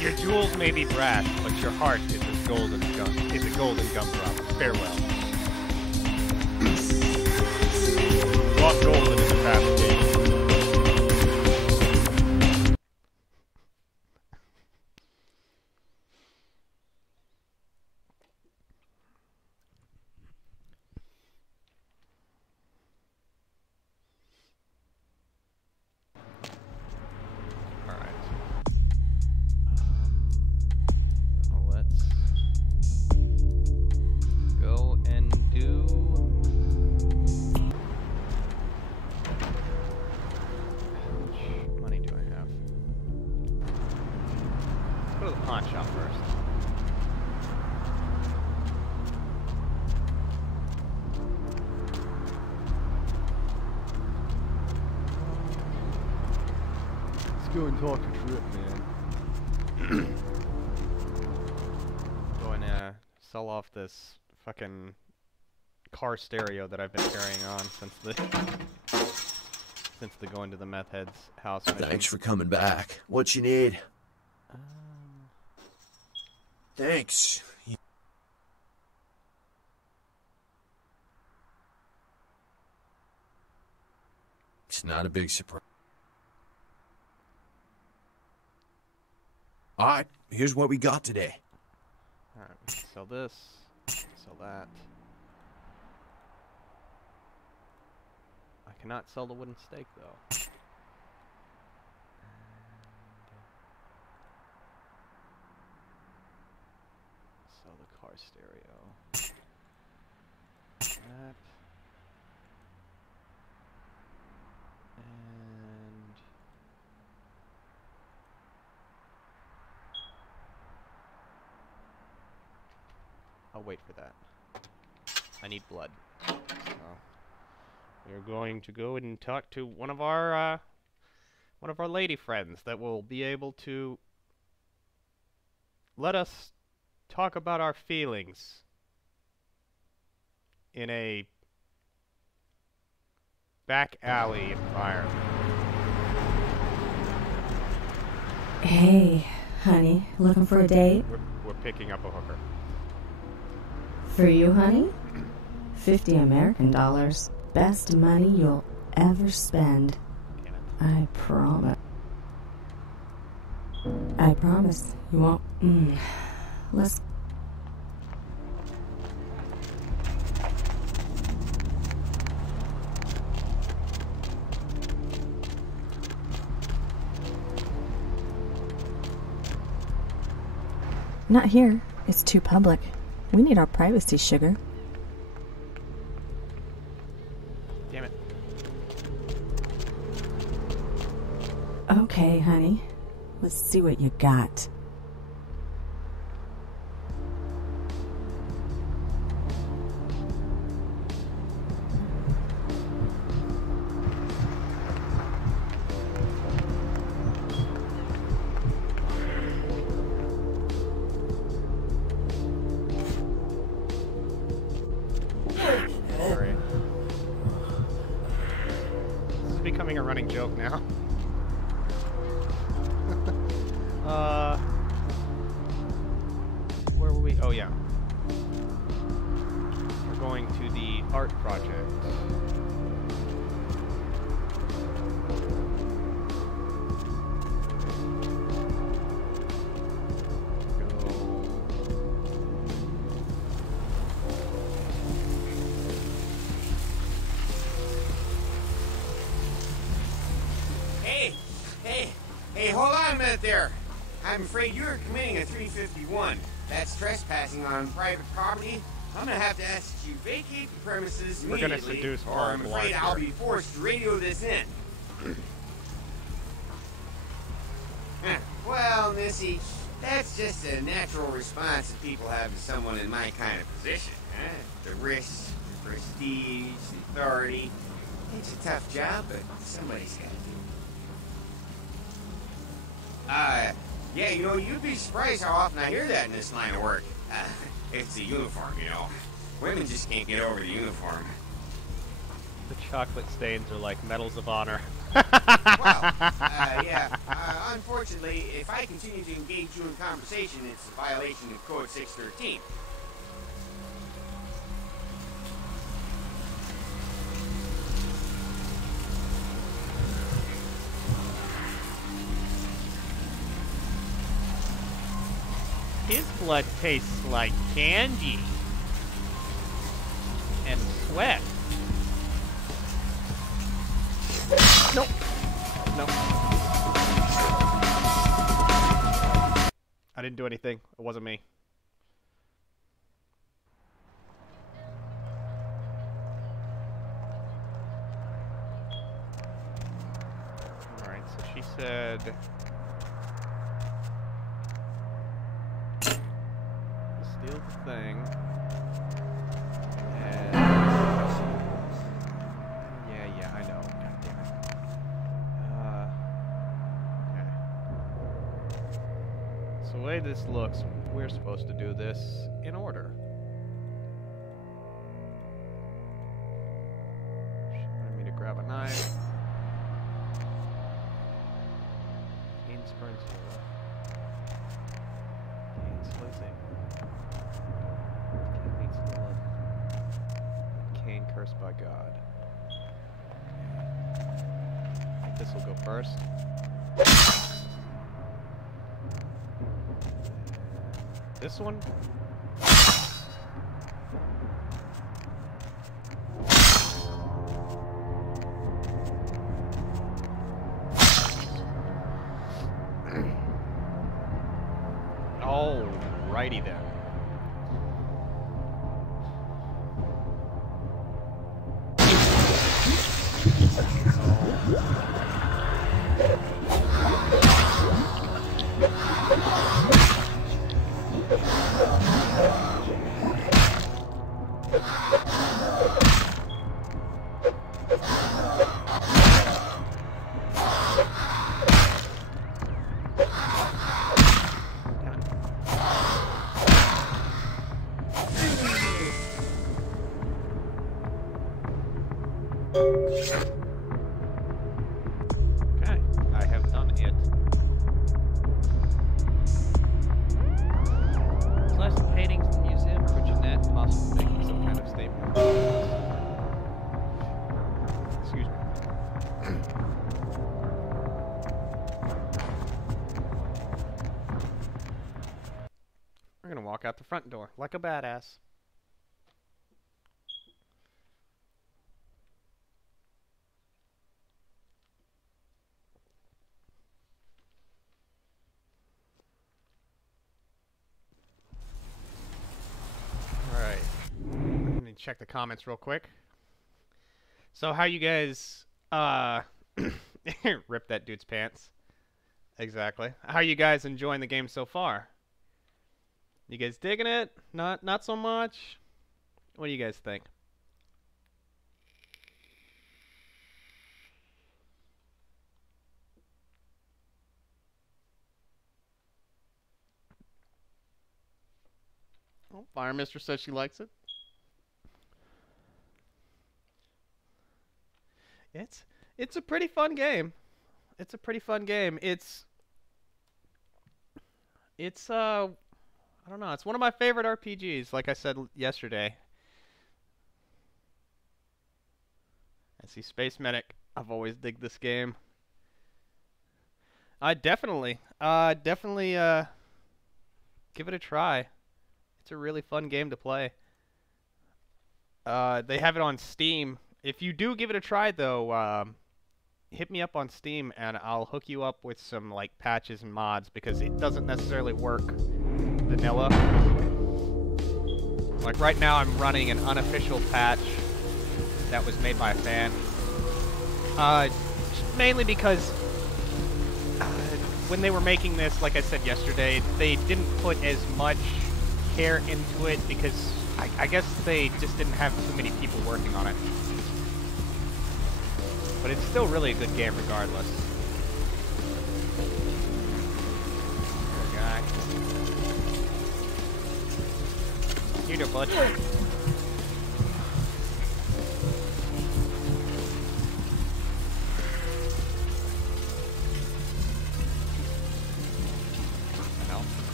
Your jewels may be brass, but your heart is a golden gumdrop. Farewell. Brought gold into the past game. Go and talk to Trip, man. Going to sell off this fucking car stereo that I've been carrying on since the going to the meth head's house. Thanks for coming back. What you need? Thanks. It's not a big surprise. Alright, here's what we got today. Alright, sell this, sell that. I cannot sell the wooden stake, though. Sell the car stereo. That. And... I'll wait for that. I need blood. So we're going to go and talk to one of our lady friends that will be able to let us talk about our feelings in a back alley environment. Hey, honey, looking for a date? We're picking up a hooker. For you, honey? 50 American dollars. Best money you'll ever spend. I promise. I promise you won't. Let's. Not here. It's too public. We need our privacy, sugar. Damn it. Okay, honey. Let's see what you got. Becoming a running joke now. Oh yeah. We're going to the art project. Hey, hold on a minute there. I'm afraid you're committing a 351. That's trespassing on private property. I'm gonna have to ask that you vacate the premises We're immediately, gonna seduce or Paul I'm afraid Blart I'll here. be forced to radio this in. Well, Missy, that's just a natural response that people have to someone in my kind of position. The risks, the prestige, the authority. It's a tough job, but somebody's got to do it. Yeah, you know, you'd be surprised how often I hear that in this line of work. It's the uniform, you know. Women just can't get over the uniform. The chocolate stains are like medals of honor. Yeah. Unfortunately, if I continue to engage you in conversation, it's a violation of Code 613. His blood tastes like candy. And sweat. Nope. Nope. I didn't do anything. It wasn't me. Alright, so she said... steal the thing. And... yeah, I know. God damn it. Okay. So the way this looks, we're supposed to do this in order. She wanted me to grab a knife. Cane Springs Hole. Cane Slicing. Cane meets the blood. Cane cursed by God. I think this will go first. This one? Alrighty then. Okay, I have done it. Slash the paintings in the museum for Jeanette, possibly making some kind of statement. Excuse me. We're gonna walk out the front door like a badass. Alright. Let me check the comments real quick. So how you guys rip that dude's pants. Exactly. How you guys enjoying the game so far? You guys digging it? Not so much? What do you guys think? Oh, Fire Mistress says she likes it. It's a pretty fun game. It's a pretty fun game. It's I don't know. It's one of my favorite RPGs, like I said yesterday. I see Space Medic. I've always digged this game. I definitely give it a try. It's a really fun game to play. They have it on Steam. If you do give it a try, though, hit me up on Steam, and I'll hook you up with some like patches and mods, because it doesn't necessarily work vanilla. Like right now, I'm running an unofficial patch that was made by a fan. Mainly because when they were making this, like I said yesterday, they didn't put as much care into it because I guess they just didn't have too many people working on it. But it's still really a good game regardless. Poor guy. Here, there, bud. Yes?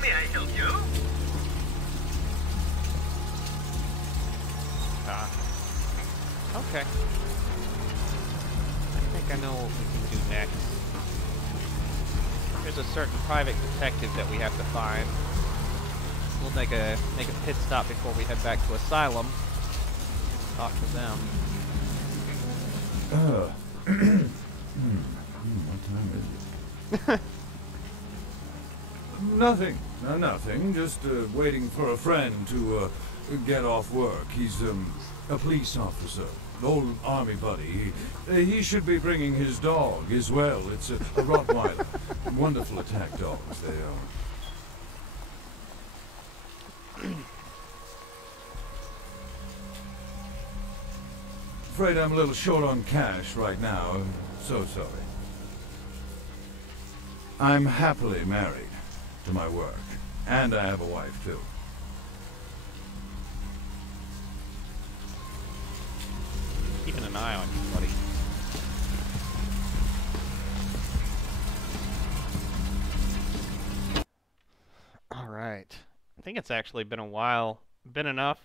May I help you? Okay. I think I know what we can do next. There's a certain private detective that we have to find. We'll make a pit stop before we head back to Asylum. Talk to them. What time is it? Nothing. Nothing. Just waiting for a friend to get off work. He's a police officer. Old army buddy. He should be bringing his dog as well. It's a Rottweiler. Wonderful attack dogs, they are. Afraid I'm a little short on cash right now. I'm so sorry. I'm happily married to my work, and I have a wife too. Keeping an eye on you, buddy. Alright. I think it's actually been a while. Been enough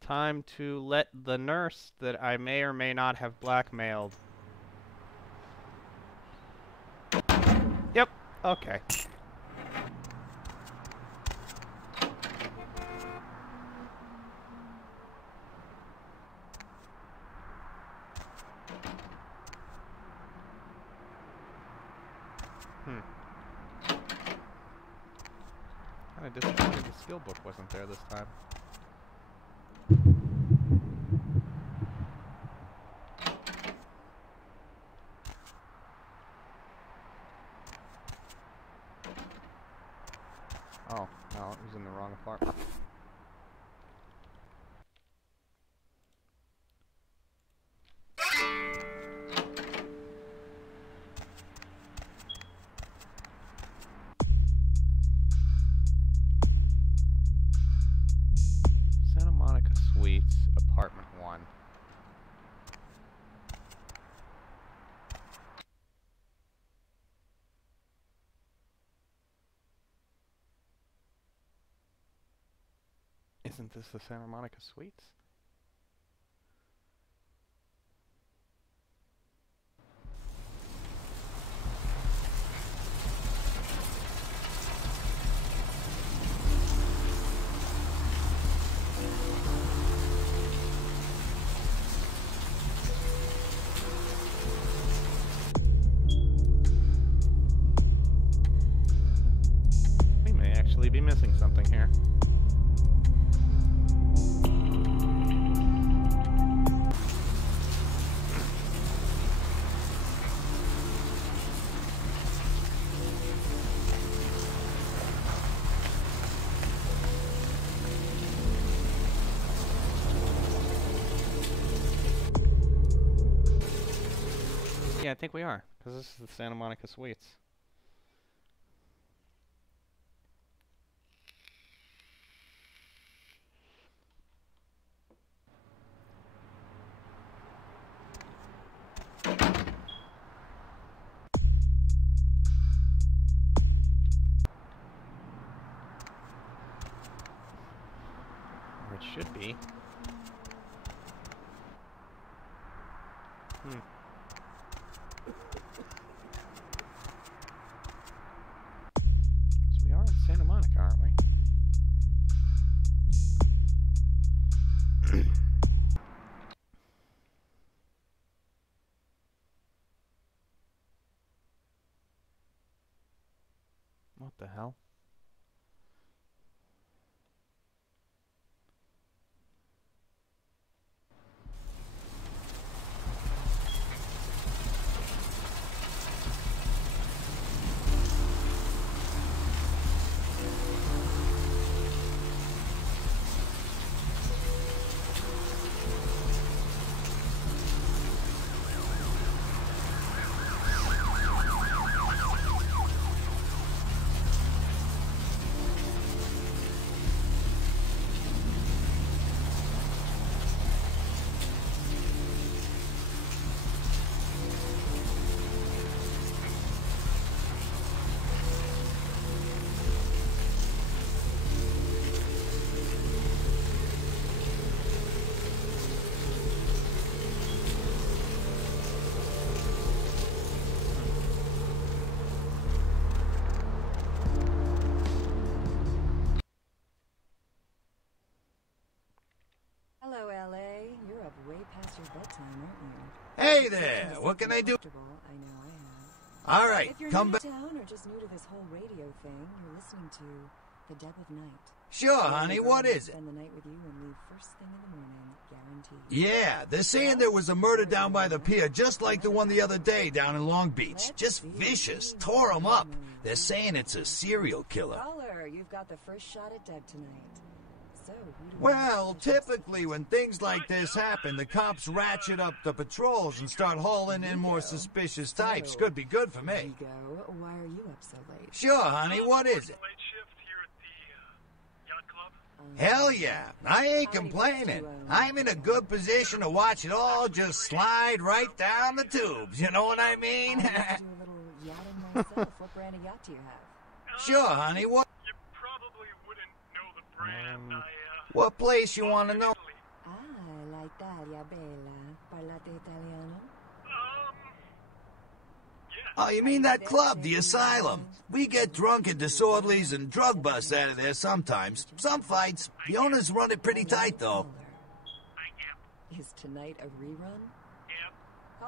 time to let the nurse that I may or may not have blackmailed. Yep. Okay. Kinda disappointed the skill book wasn't there this time. Oh, no, it was in the wrong apartment. Santa Monica Suites, apartment 1. Isn't this the Santa Monica Suites? We may actually be missing something here. Yeah, I think we are, because this is the Santa Monica Suites. should be. So we are in Santa Monica, aren't we? What the hell? Hello, LA. You're up way past your bedtime, aren't you? Hey there, what can I do? I know I have. All right, If you're come new back. to town or just new to this whole radio thing, you're listening to The Depth of Night. Sure, honey, what is it? Spend the night with you and leave first thing in the morning, guaranteed. Yeah, they're saying there was a murder down by the pier, just like the one the other day down in Long Beach. Just vicious, tore 'em up. They're saying it's a serial killer. Caller, you've got the first shot at Deb tonight. So, who do we Well, typically when things like this happen, the cops ratchet up the patrols and start hauling in more suspicious types. Could be good for me. go? Why are you up so late? Sure, honey, what is it? Hell yeah, I ain't complaining. I'm in a good position to watch it all just slide right down the tubes, you know what I mean? I used to do a little yachting myself. What brand of yacht do you have? Sure, honey, what? You probably wouldn't know the brand. What place you want to know? Ah, l'Italia bella. Parlate italiano? Oh, you mean that club, the Asylum? We get drunk and disorderlies and drug busts out of there sometimes. Some fights. The owners run it pretty tight, though. Is tonight a rerun?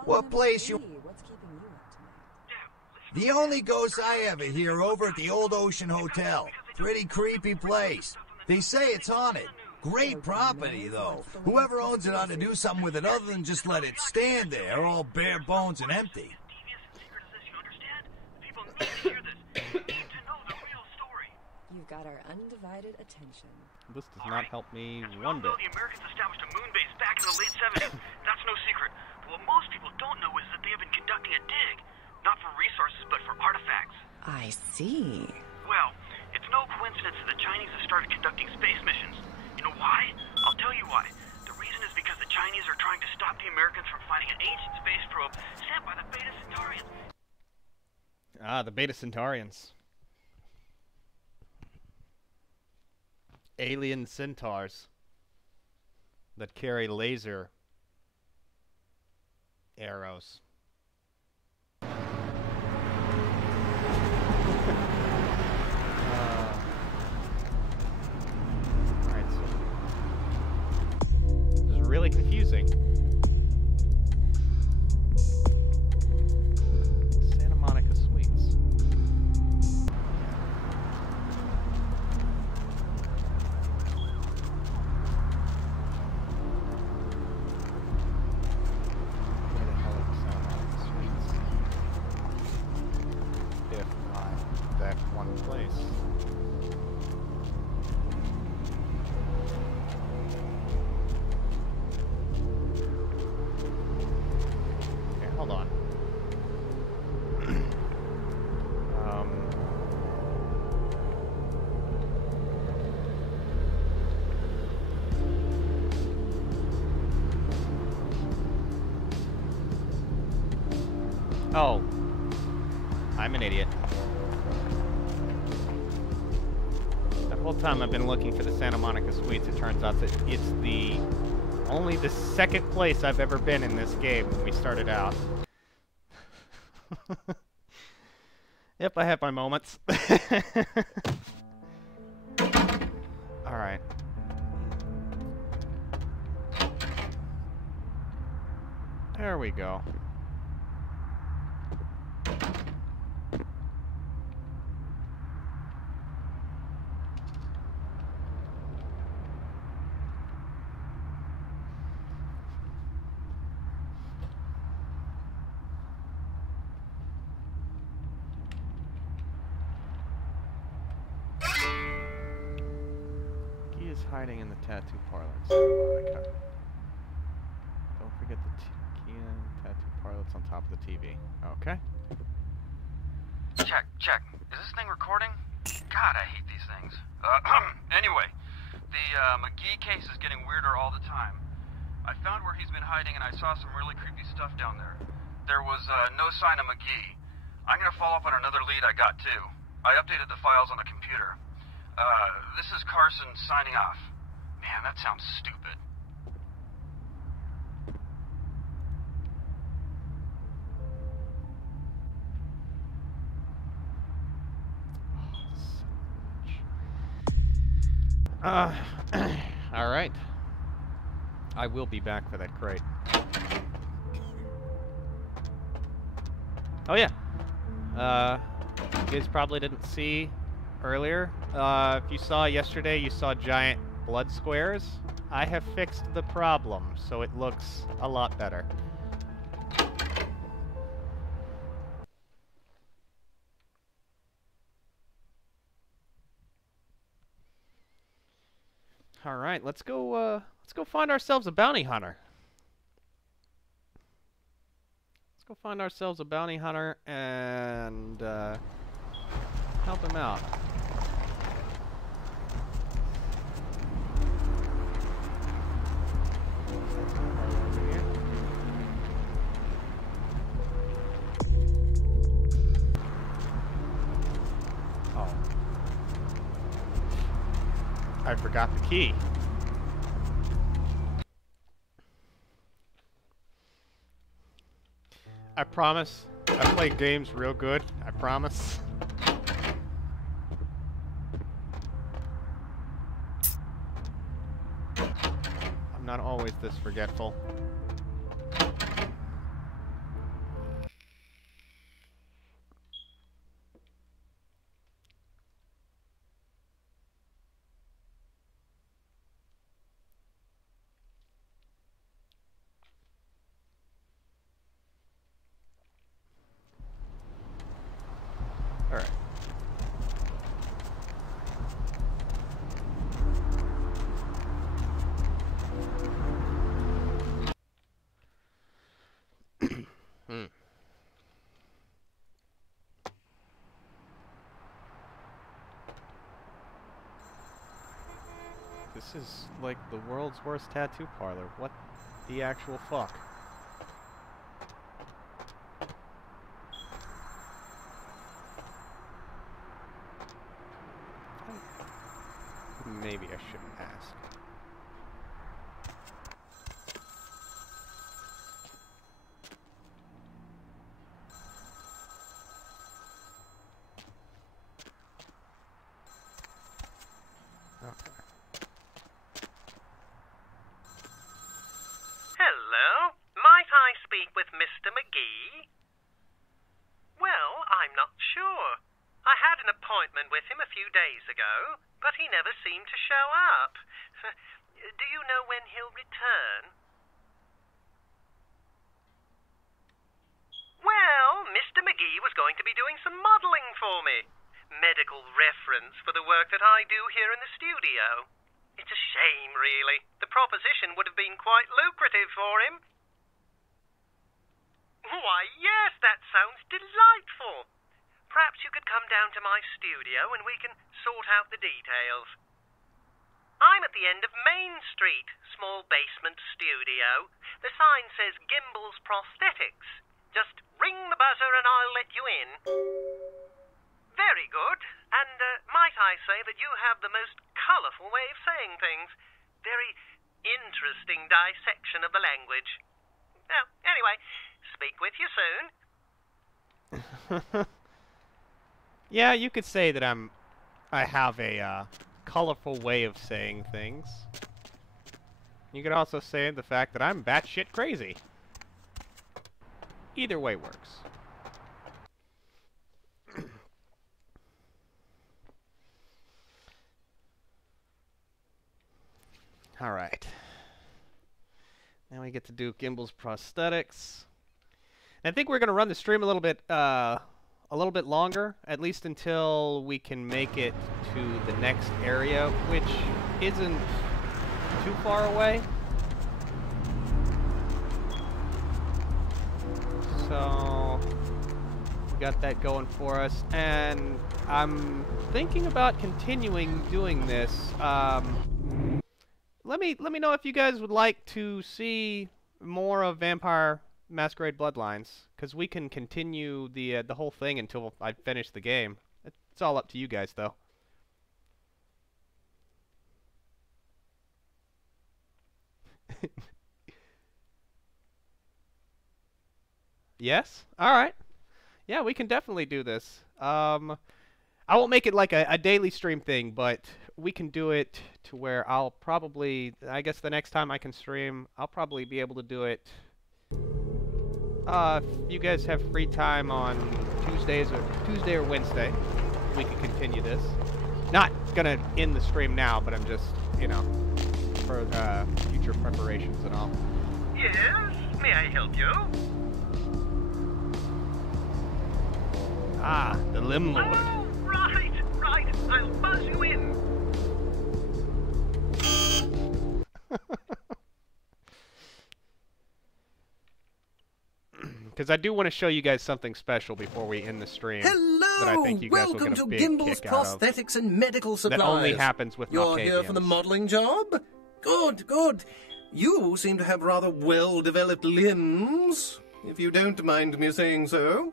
What place you... What's keeping you up tonight? The only ghosts I ever hear over at the Old Ocean Hotel. Pretty creepy place. They say it's haunted. Great property, though. Whoever owns it ought to do something with it other than just let it stand there, all bare bones and empty. You've got our undivided attention. This does not help me one bit. The Americans established a moon base back in the late 70s. That's no secret. What most people don't know is that they have been conducting a dig. Not for resources, but for artifacts. I see. Well, it's no coincidence that the Chinese have started conducting space missions. You know why? I'll tell you why. The reason is because the Chinese are trying to stop the Americans from finding an ancient space probe sent by the Beta Centaurians. Ah, the Beta Centaurians. Alien centaurs that carry laser arrows. Alright, so this is really confusing. Santa Monica Suites. Where the hell is the Santa Monica Suites? If not that one place. Okay, hold on. Oh. I'm an idiot. The whole time I've been looking for the Santa Monica Suites, it turns out that it's only the second place I've ever been in this game when we started out. Yep, I have my moments. Alright. There we go. He is hiding in the tattoo parlor in Santa Monica. Don't forget the key in tattoo parlor that's on top of the TV. Okay. Check. Is this thing recording? God, I hate these things. Anyway, the McGee case is getting weirder all the time. I found where he's been hiding and I saw some really creepy stuff down there. There was no sign of McGee. I'm gonna follow up on another lead I got too. I updated the files on the computer. This is Carson signing off. Man, that sounds stupid. Alright. I will be back for that crate. Oh yeah. You guys probably didn't see earlier. If you saw yesterday, you saw giant blood squares. I have fixed the problem, so it looks a lot better. All right, let's go find ourselves a bounty hunter. Let's go find ourselves a bounty hunter and help him out. Oh. I forgot the key. I promise. I play games real good. I promise. I'm not always this forgetful. Alright. This is like the world's worst tattoo parlor. What the actual fuck? Maybe I shouldn't ask. Okay. Hello? Might I speak with Mr. McGee? Well, I'm not sure. I had an appointment with him a few days ago, but he never seemed to show up. Do you know when he'll return? Well, Mr. McGee was going to be doing some modeling for me. Medical reference for the work that I do here in the studio. It's a shame, really. The proposition would have been quite lucrative for him. Why, yes, that sounds delightful. Perhaps you could come down to my studio and we can sort out the details. I'm at the end of Main Street, small basement studio. The sign says Gimbel's Prosthetics. Just ring the buzzer and I'll let you in. Very good. And might I say that you have the most colourful way of saying things. Very interesting dissection of the language. Well, anyway, speak with you soon. Yeah, you could say that I have a colorful way of saying things. You could also say the fact that I'm batshit crazy. Either way works. All right. Now we get to do Gimbal's prosthetics. I think we're gonna run the stream a little bit longer, at least until we can make it to the next area, which isn't too far away. So we got that going for us, and I'm thinking about continuing doing this. Let me know if you guys would like to see more of Vampire Masquerade Bloodlines, because we can continue the whole thing until I finish the game. It's all up to you guys, though. Yes? Alright. Yeah, we can definitely do this. I won't make it like a daily stream thing, but we can do it to where I'll probably, I guess the next time I can stream, I'll probably be able to do it. If you guys have free time on Tuesday or Wednesday, we can continue this. Not gonna end the stream now, but I'm just, you know, for future preparations and all. Yes, may I help you? Ah, the Limb Lord. Oh, right. I'll buzz you in. Because I do want to show you guys something special before we end the stream. Hello! That I think you guys will Welcome get a to big Gimbal's kick out of. Prosthetics and Medical Supplies. That only happens with You're here for the Malkavians. modeling job? Good. You seem to have rather well-developed limbs, if you don't mind me saying so.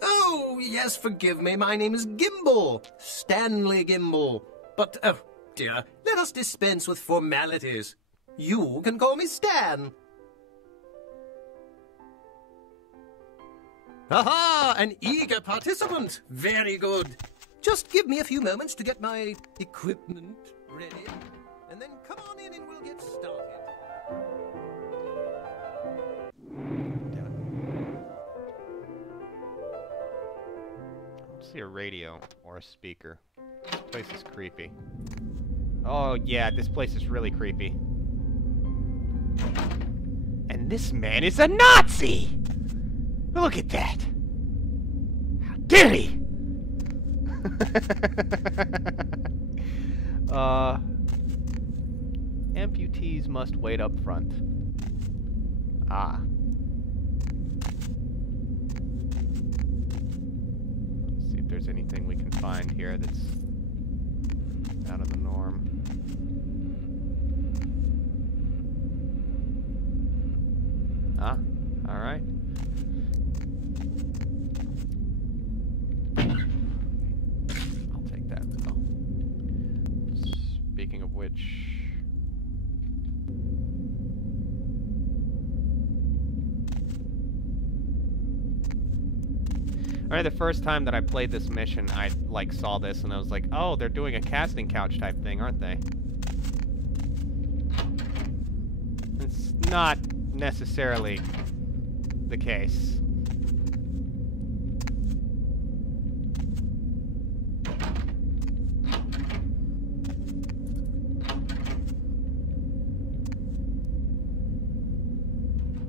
Oh, yes, forgive me. My name is Gimbal. Stanley Gimbal. But, oh, dear, let us dispense with formalities. You can call me Stan. Aha! An eager participant. Very good. Just give me a few moments to get my equipment ready, and then come on in and we'll get started. I don't see a radio or a speaker. This place is creepy. Oh yeah, this place is really creepy. And this man is a Nazi! Look at that! How dare he! Amputees must wait up front. Ah. Let's see if there's anything we can find here that's out of the norm. Ah, alright. I'll take that though. Speaking of which... Alright, the first time that I played this mission, I, like, saw this and I was like, oh, they're doing a casting couch type thing, aren't they? It's not necessarily the case.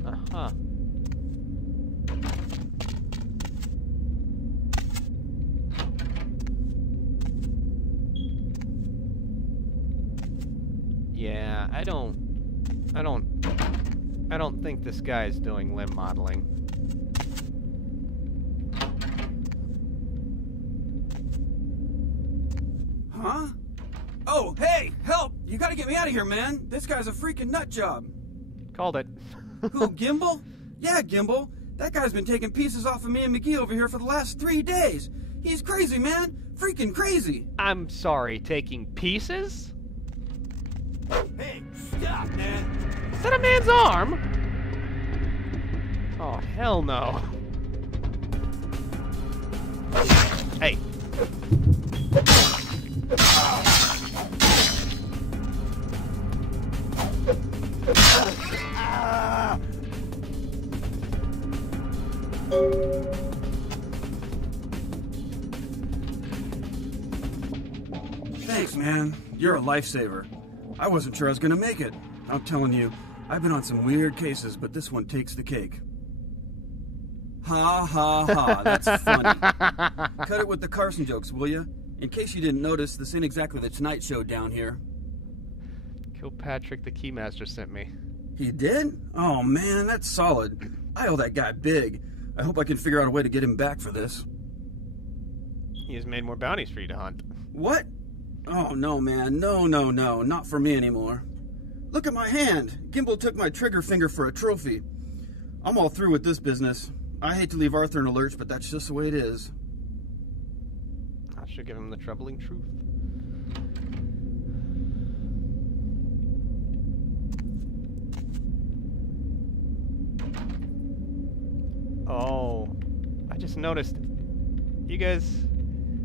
Uh-huh. Yeah, I don't think this guy is doing limb modeling. Huh? Oh, hey, help! You gotta get me out of here, man. This guy's a freaking nut job. Called it. Who, Gimbal? Yeah, Gimbal. That guy's been taking pieces off of me and McGee over here for the last 3 days. He's crazy, man. Freaking crazy. I'm sorry, taking pieces? Hey, stop, man. Is that a man's arm? Oh, hell no. Hey. Thanks, man. You're a lifesaver. I wasn't sure I was gonna make it. I'm telling you, I've been on some weird cases, but this one takes the cake. Ha ha ha, that's funny. Cut it with the Carson jokes, will ya? In case you didn't notice, this ain't exactly the Tonight Show down here. Kilpatrick the Keymaster sent me. He did? Oh man, that's solid. I owe that guy big. I hope I can figure out a way to get him back for this. He has made more bounties for you to hunt. What? Oh no, man. No, not for me anymore. Look at my hand. Gimbal took my trigger finger for a trophy. I'm all through with this business. I hate to leave Arthur in a lurch, but that's just the way it is. I should give him the troubling truth. Oh, I just noticed. You guys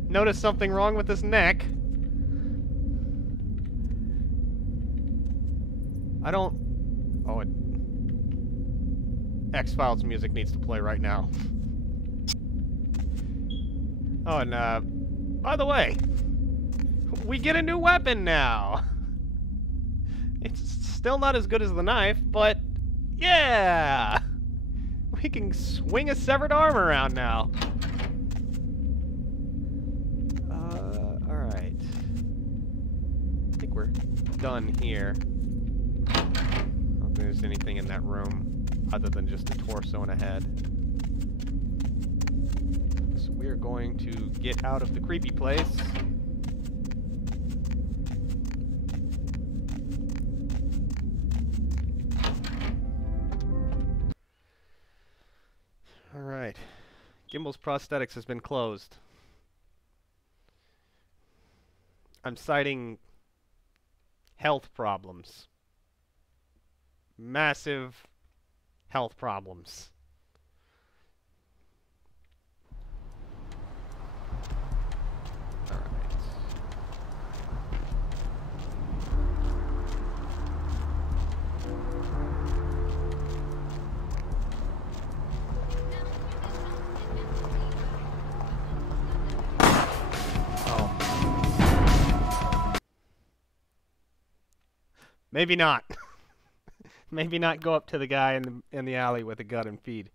noticed something wrong with his neck? I don't... Oh, X-Files music needs to play right now. Oh, and, by the way, we get a new weapon now. It's still not as good as the knife, but yeah! We can swing a severed arm around now. Alright. I think we're done here. I don't think there's anything in that room other than just a torso and a head. So we're going to get out of the creepy place. Alright. Gimbal's prosthetics has been closed. I'm citing health problems. Massive health problems. Maybe not. Maybe not go up to the guy in the alley with a gun and feed.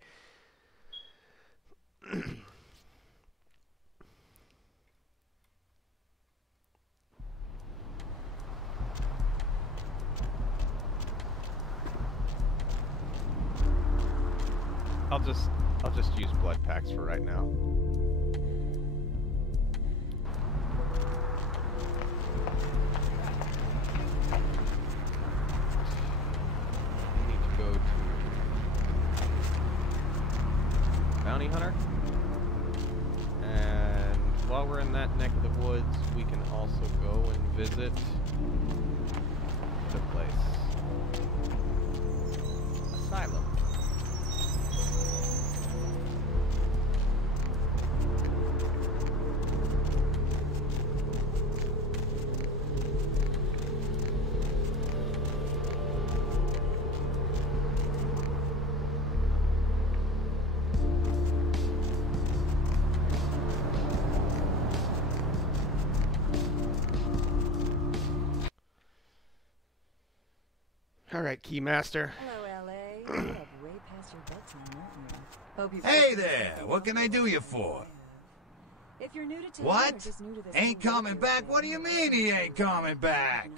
I'll just use blood packs for right now. Go to Bounty Hunter, and while we're in that neck of the woods, we can also go and visit the place. Asylum. Alright, Keymaster. Hello, L.A. You're up way past your bedtime, aren't you? Hope you Hey there! What can I do you for? If you're new to town, What? or just new to this Ain't coming back? What do you mean he ain't coming back?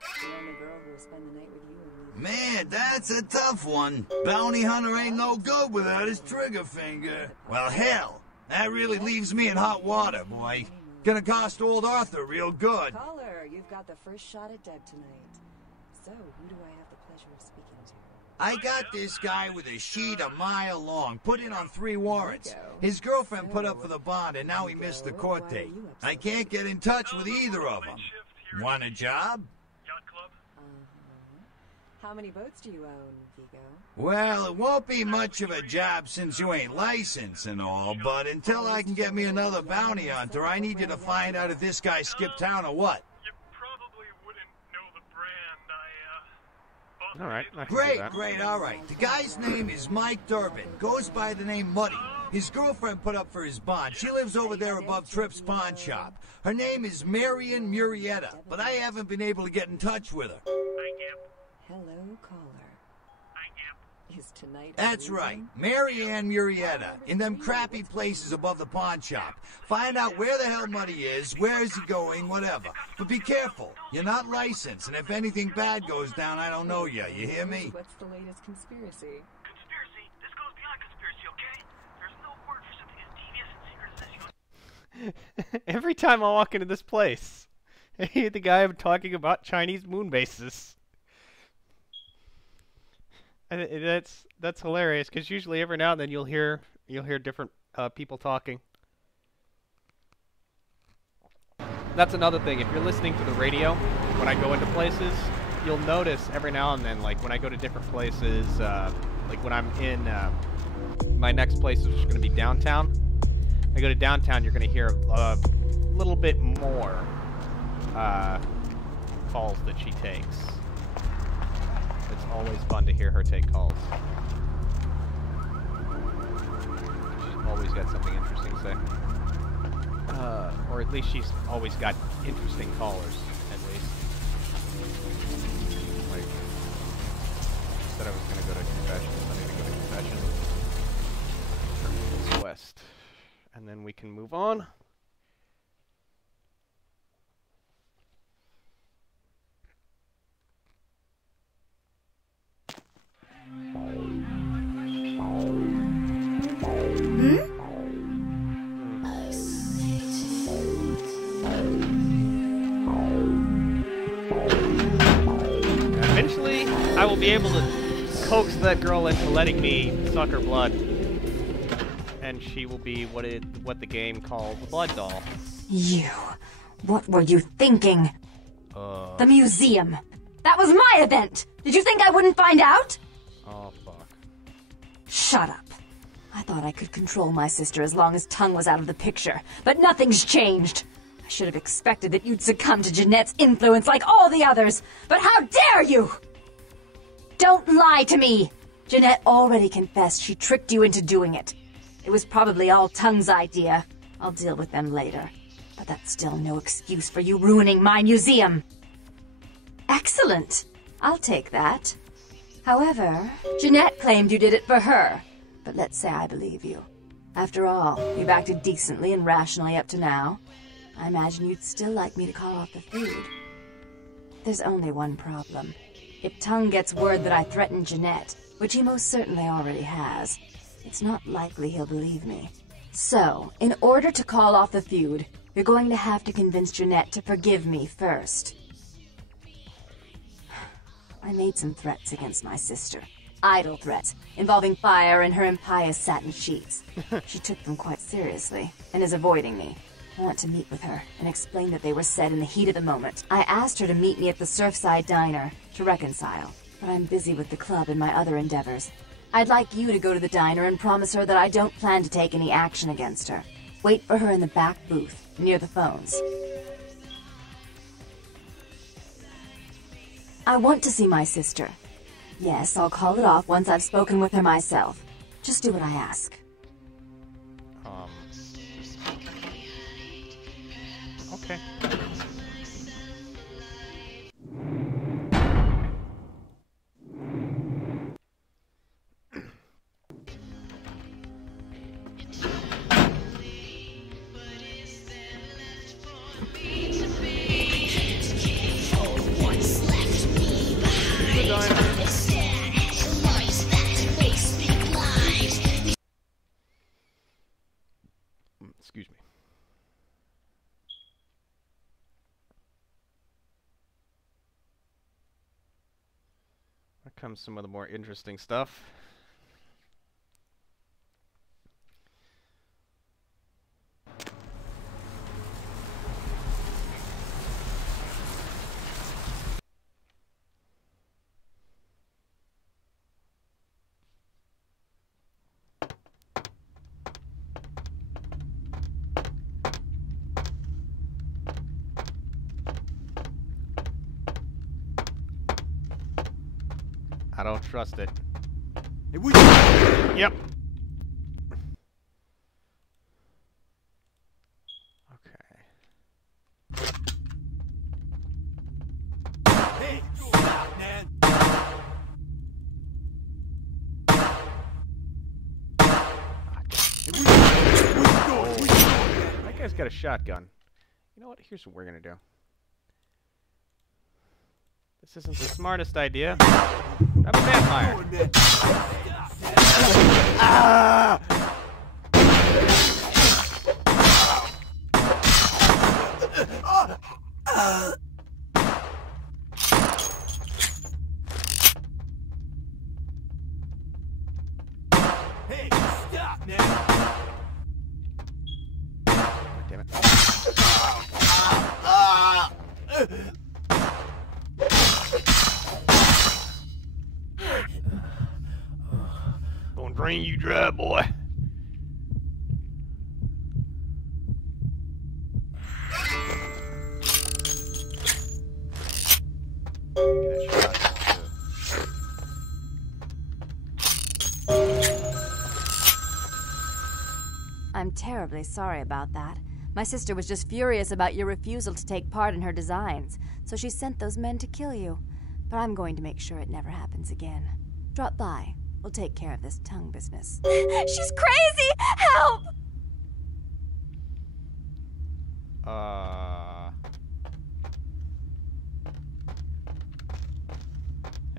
The only girl who will spend the night with you and Man, that's a tough one. Bounty hunter ain't no good without his trigger finger. Well, hell, that really leaves me in hot water, boy. Gonna cost old Arthur real good. Caller, you've got the first shot at Deb tonight. So, who do I have the pleasure of speaking to? I got this guy with a sheet a mile long, put in on 3 warrants. His girlfriend put up for the bond, and now he missed the court date. I can't get in touch with either of them. Want a job? How many boats do you own, Vigo? Well, it won't be much of a job since you ain't licensed and all, but until I can get me another bounty hunter, I need you to find out if this guy skipped town or what. All right. I can do Great, that. great, all right. The guy's name is Mike Durbin. Goes by the name Muddy. His girlfriend put up for his bond. She lives over there above Tripp's pawn shop. Her name is Marian Murrieta, but I haven't been able to get in touch with her. Hello, caller. Is tonight a That's reason? right, Marianne Murrieta, in them crappy places above the pawn shop. Find out where the hell Muddy is, where is he going, whatever. But be careful, you're not licensed, and if anything bad goes down, I don't know you. You hear me? What's the latest conspiracy? Conspiracy? This goes beyond conspiracy, okay? There's no word for something as devious and secret as this, Every time I walk into this place, I hear the guy talking about Chinese moon bases. And that's hilarious because usually every now and then you'll hear different people talking. That's another thing. If you're listening to the radio when I go into places, you'll notice every now and then, like when I go to different places, like when I'm in my next place, which is going to be downtown. I go to downtown, you're going to hear a little bit more calls that she takes. It's always fun to hear her take calls. She's always got something interesting to say. Or at least she's always got interesting callers, at least. Like, I said I was going to go to confessions. I need to go to confessions. Turn this west. And then we can move on. Eventually, I will be able to coax that girl into letting me suck her blood, and she will be what the game calls a blood doll. You. What were you thinking? The museum. That was my event! Did you think I wouldn't find out? Oh, fuck. Shut up. I thought I could control my sister as long as Tongue was out of the picture, but nothing's changed. I should have expected that you'd succumb to Jeanette's influence like all the others, but how dare you! Don't lie to me! Jeanette already confessed she tricked you into doing it. It was probably all Tongue's idea. I'll deal with them later. But that's still no excuse for you ruining my museum. Excellent. I'll take that. However, Jeanette claimed you did it for her. But let's say I believe you. After all, you've acted decently and rationally up to now. I imagine you'd still like me to call off the food. There's only one problem. If Tongue gets word that I threatened Jeanette, which he most certainly already has, it's not likely he'll believe me. So, in order to call off the feud, you're going to have to convince Jeanette to forgive me first. I made some threats against my sister. Idle threats, involving fire and her impious satin sheets. She took them quite seriously, and is avoiding me. I want to meet with her, and explain that they were said in the heat of the moment. I asked her to meet me at the Surfside Diner, to reconcile, but I'm busy with the club and my other endeavors. I'd like you to go to the diner and promise her that I don't plan to take any action against her. Wait for her in the back booth, near the phones. I want to see my sister. Yes, I'll call it off once I've spoken with her myself. Just do what I ask. Okay. Excuse me. comes some of the more interesting stuff. I don't trust it. Yep. Okay. Hey, stop, man. That guy's got a shotgun. You know what? Here's what we're gonna do. This isn't the smartest idea. I'm a vampire. Ah! Hey, stop, man. Damn it. Gonna drain you dry, boy. I'm terribly sorry about that. My sister was just furious about your refusal to take part in her designs, so she sent those men to kill you. But I'm going to make sure it never happens again. Drop by. We'll take care of this tongue business. She's crazy! Help!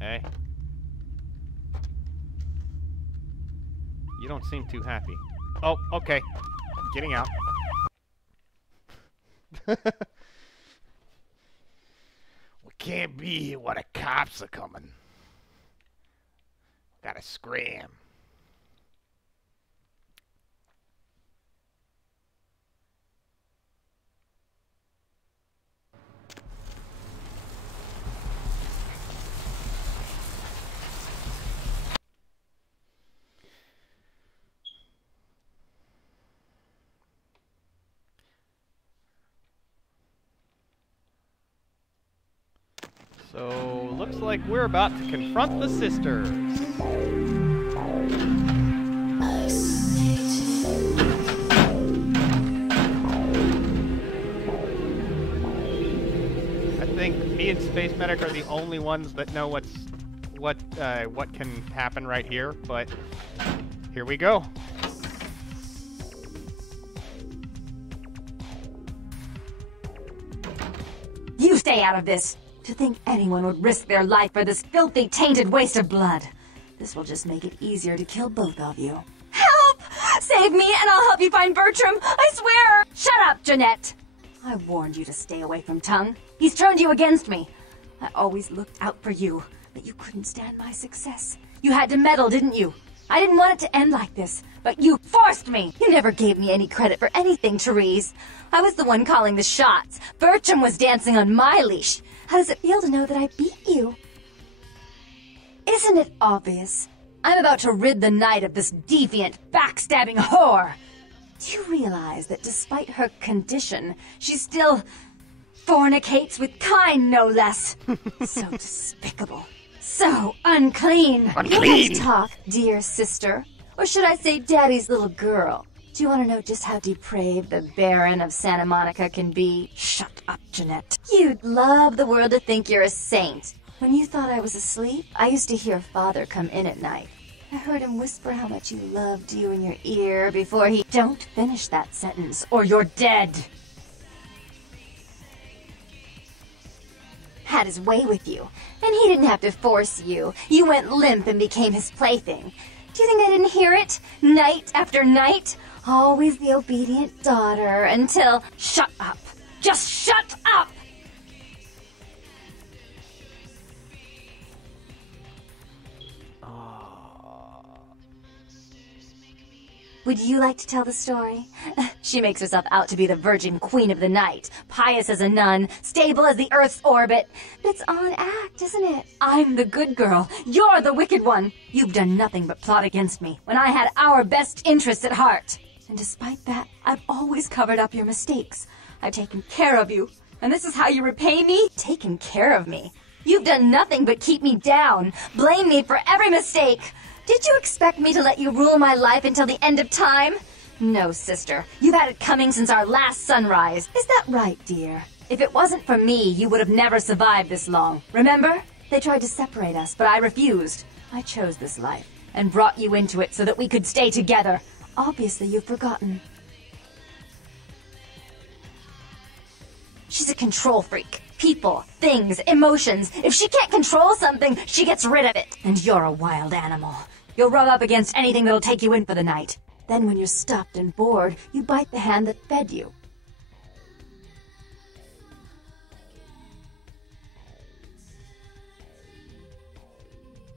Hey. You don't seem too happy. Oh, okay. Getting out. We can't be here while the cops are coming. Gotta scram. So, looks like we're about to confront the sisters. I think me and Space Medic are the only ones that know what can happen right here, but here we go. You stay out of this! To think anyone would risk their life for this filthy, tainted waste of blood. This will just make it easier to kill both of you. Help! Save me and I'll help you find Bertram, I swear! Shut up, Jeanette! I warned you to stay away from Tongue. He's turned you against me. I always looked out for you, but you couldn't stand my success. You had to meddle, didn't you? I didn't want it to end like this, but you forced me! You never gave me any credit for anything, Therese. I was the one calling the shots. Bertram was dancing on my leash. How does it feel to know that I beat you? Isn't it obvious? I'm about to rid the night of this deviant, backstabbing whore. Do you realize that despite her condition, she still fornicates with kind, no less? So despicable. So unclean. Unclean! Let's talk, dear sister. Or should I say daddy's little girl? Do you want to know just how depraved the Baron of Santa Monica can be? Shut up, Jeanette. You'd love the world to think you're a saint. When you thought I was asleep, I used to hear Father come in at night. I heard him whisper how much he loved you in your ear before he... Don't finish that sentence, or you're dead. Had his way with you, and he didn't have to force you. You went limp and became his plaything. Do you think I didn't hear it? Night after night? Always the obedient daughter until... Shut up! Just shut up! Would you like to tell the story? She makes herself out to be the virgin queen of the night, pious as a nun, stable as the Earth's orbit. But it's all an act, isn't it? I'm the good girl. You're the wicked one. You've done nothing but plot against me when I had our best interests at heart. And despite that, I've always covered up your mistakes. I've taken care of you. And this is how you repay me? Taken care of me. You've done nothing but keep me down, blame me for every mistake. Did you expect me to let you rule my life until the end of time? No, sister. You've had it coming since our last sunrise. Is that right, dear? If it wasn't for me, you would have never survived this long. Remember? They tried to separate us, but I refused. I chose this life and brought you into it so that we could stay together. Obviously, you've forgotten. She's a control freak. People, things, emotions. If she can't control something, she gets rid of it. And you're a wild animal. You'll rub up against anything that'll take you in for the night. Then when you're stuffed and bored, you bite the hand that fed you.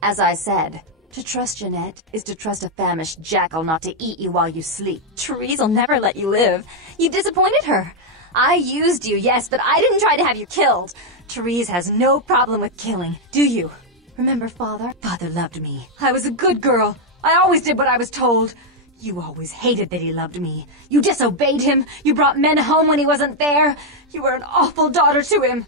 As I said, to trust Jeanette is to trust a famished jackal not to eat you while you sleep. Therese will never let you live. You disappointed her. I used you, yes, but I didn't try to have you killed. Therese has no problem with killing, do you? Remember Father? Father loved me. I was a good girl. I always did what I was told. You always hated that he loved me. You disobeyed him. You brought men home when he wasn't there. You were an awful daughter to him.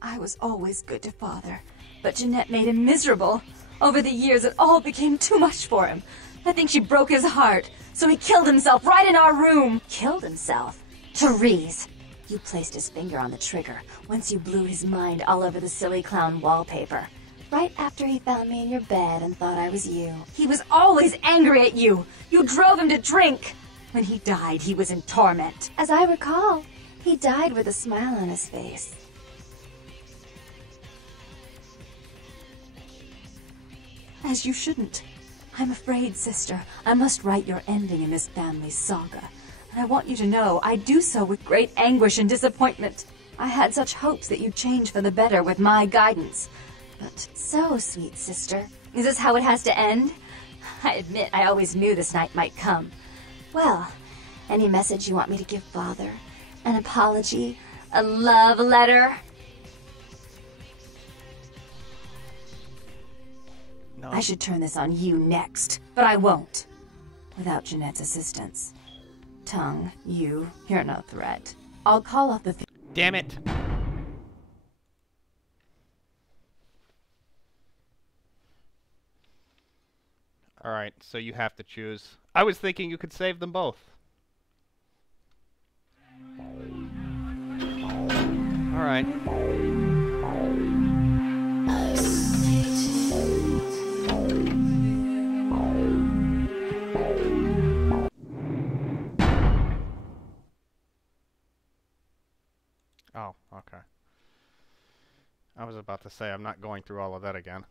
I was always good to Father, but Jeanette made him miserable. Over the years, it all became too much for him. I think she broke his heart, so he killed himself right in our room. Killed himself? Therese! You placed his finger on the trigger once you blew his mind all over the silly clown wallpaper. Right after he found me in your bed and thought I was you. He was always angry at you. You drove him to drink. When he died, he was in torment. As I recall, he died with a smile on his face. As you shouldn't. I'm afraid, sister, I must write your ending in this family saga. And I want you to know I do so with great anguish and disappointment. I had such hopes that you'd change for the better with my guidance. But so, sweet sister, is this how it has to end? I admit I always knew this night might come. Well, any message you want me to give Father? An apology? A love letter? No. I should turn this on you next, but I won't. Without Jeanette's assistance. Tongue, you're no threat. I'll call off the... Damn it! Alright, so you have to choose. I was thinking you could save them both. Alright. Oh, okay. I was about to say I'm not going through all of that again.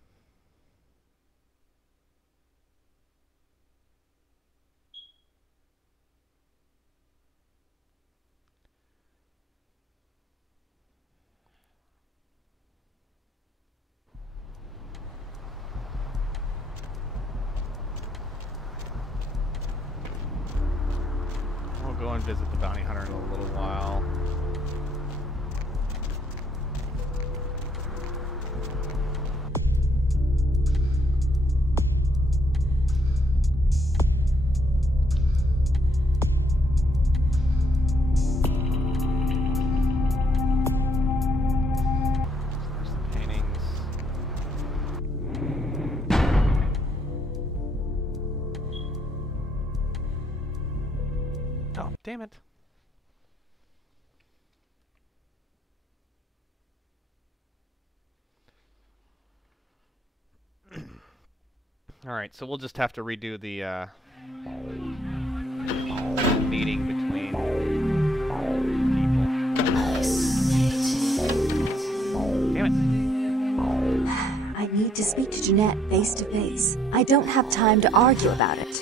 We'll go and visit the bounty hunter in a little while. Damn it. Alright, so we'll just have to redo the meeting between people. Damn it. I need to speak to Jeanette face to face. I don't have time to argue about it.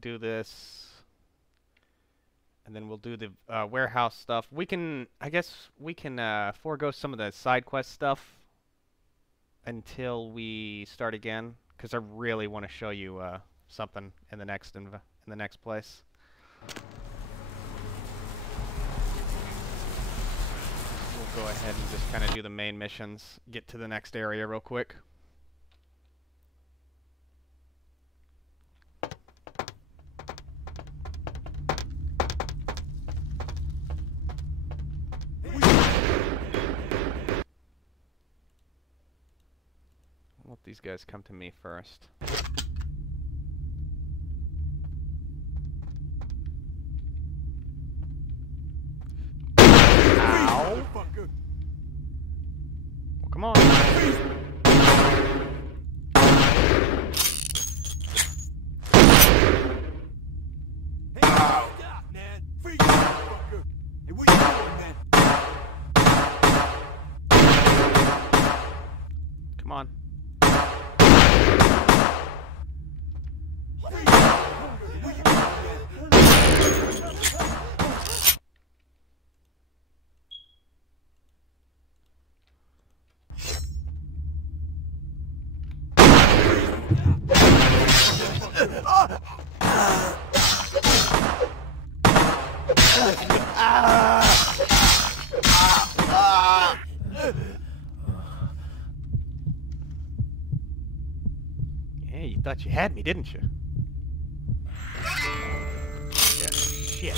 do this. And then we'll do the warehouse stuff. We can, I guess, we can forego some of the side quest stuff until we start again, because I really want to show you something in the next place. We'll go ahead and just kind of do the main missions, get to the next area real quick. Let these guys come to me first. Ow! Well, come on. Come on. Yeah, you thought you had me, didn't you? Yeah, shit.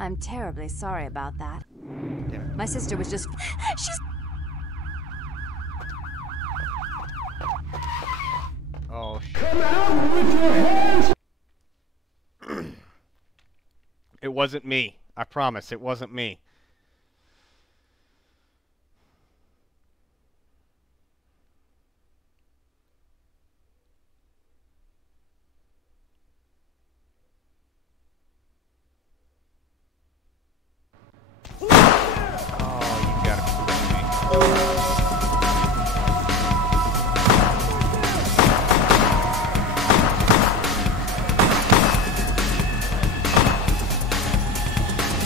I'm terribly sorry about that. My sister was just... She's... Oh, shit. Come out with your hands! It wasn't me. I promise, it wasn't me.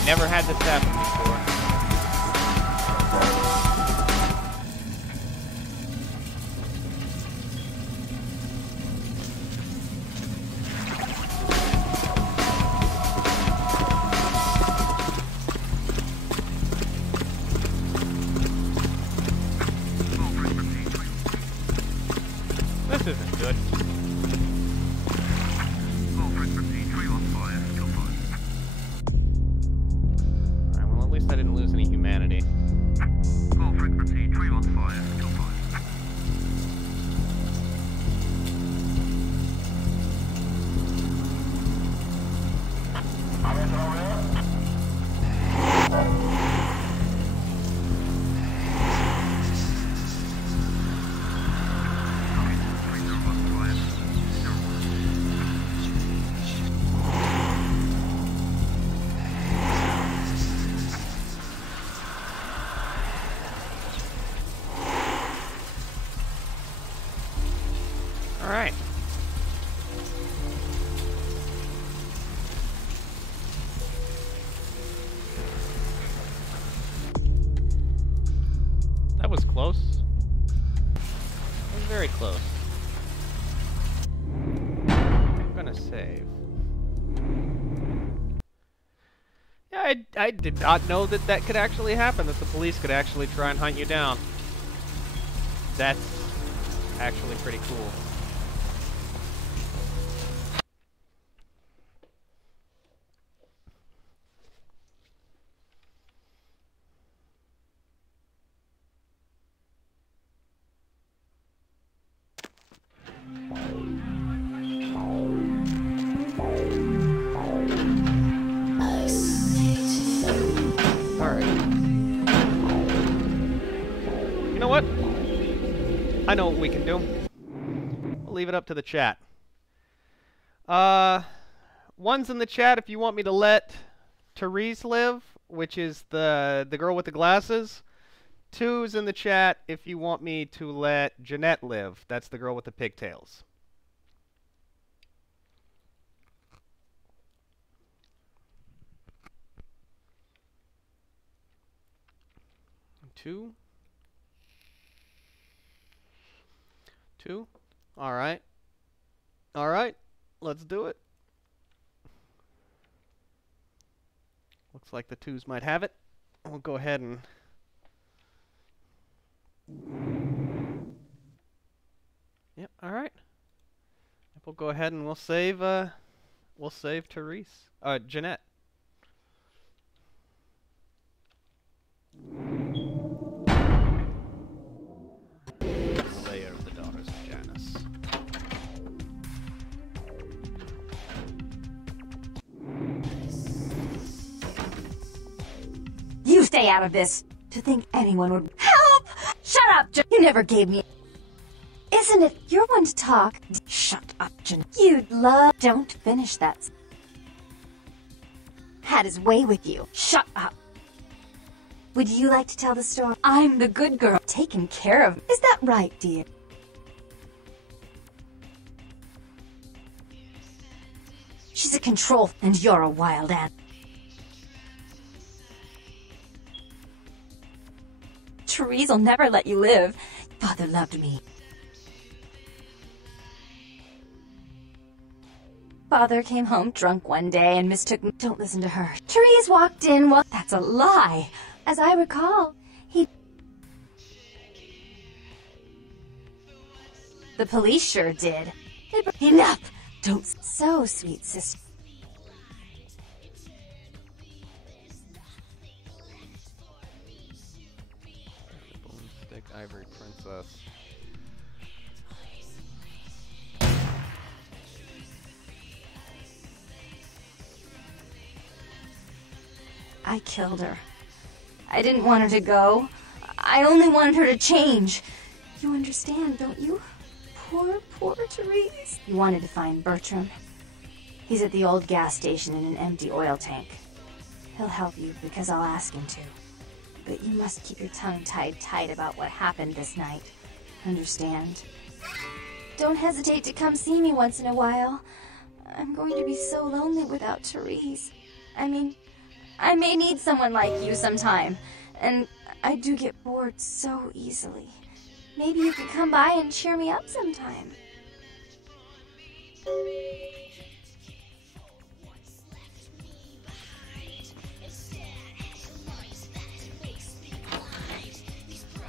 Never had this happen before. This isn't good. At least I didn't lose any humanity. Call frequency 315, kill 5. Alright. That was close. That was very close. I'm gonna save. Yeah, I did not know that that could actually happen, that the police could actually try and hunt you down. That's actually pretty cool. You know what? I know what we can do. We'll leave it up to the chat. One's in the chat if you want me to let Therese live, which is the girl with the glasses. Twos in the chat if you want me to let Jeanette live. That's the girl with the pigtails. Two. All right. All right. Let's do it. Looks like the twos might have it. We'll go ahead and... Yep, all right. We'll go ahead and we'll save Therese. Jeanette. Slayer of the Daughters of Janus. You stay out of this. To think anyone would help! Shut up, you never gave me. Isn't it you're one to talk? Shut up, Jan. You'd love. Don't finish that. Had his way with you. Shut up. Would you like to tell the story? I'm the good girl, taken care of. Is that right, dear? She's a control, and you're a wild ant. Therese will never let you live. Father loved me. Father came home drunk one day and mistook me. Don't listen to her. Therese walked in. Well, that's a lie. As I recall, the police sure did. Enough! Don't. So sweet, sister. Boomstick Ivory Princess. I killed her. I didn't want her to go. I only wanted her to change. You understand, don't you? Poor, poor Therese. You wanted to find Bertram. He's at the old gas station in an empty oil tank. He'll help you because I'll ask him to. But you must keep your tongue tied tight about what happened this night. Understand? Don't hesitate to come see me once in a while. I'm going to be so lonely without Therese. I mean, I may need someone like you sometime, and I do get bored so easily. Maybe you could come by and cheer me up sometime.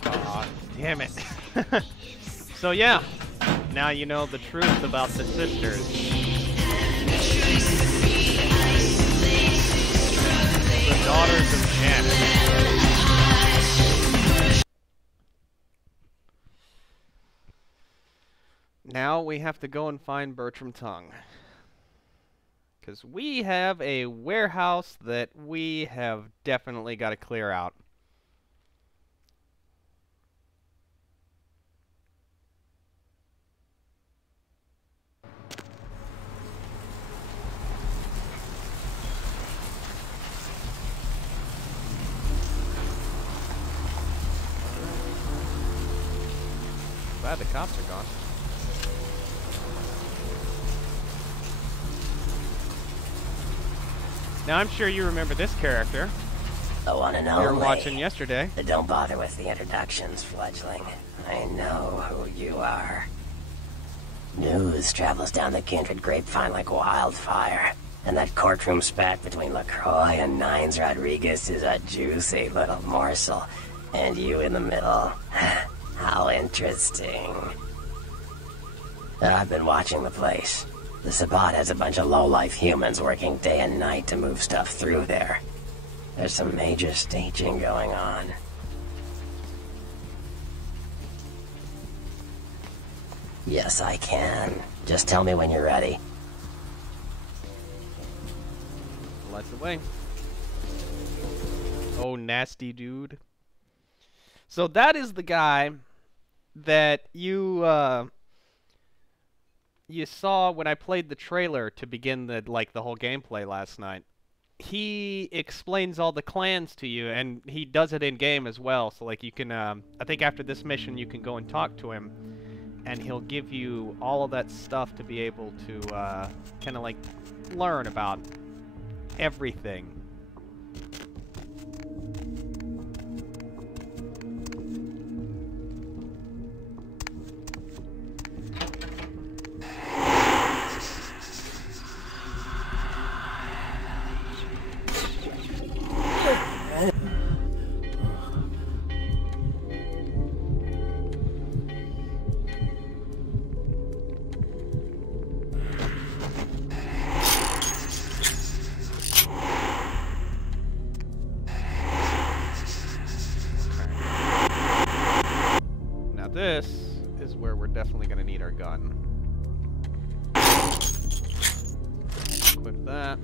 Aw, damn it. So yeah, now you know the truth about the sisters. The Daughters of Janus. Now we have to go and find Bertram Tongue. Because we have a warehouse that we have definitely got to clear out. Glad the cops are gone. Now I'm sure you remember this character. The one and We only. were watching yesterday. But don't bother with the introductions, fledgling. I know who you are. News travels down the kindred grapevine like wildfire. And that courtroom spat between LaCroix and Nines Rodriguez is a juicy little morsel. And you in the middle. How interesting. I've been watching the place. The Sabbat has a bunch of low-life humans working day and night to move stuff through there. There's some major staging going on. Yes, I can. Just tell me when you're ready. Lights away. Oh, nasty dude. So that is the guy that you saw when I played the trailer to begin the whole gameplay last night. he explains all the clans to you, and he does it in game as well. So like you can, I think after this mission you can go and talk to him, and he'll give you all of that stuff to be able to kind of like learn about everything. This is where we're definitely going to need our gun. Equip that.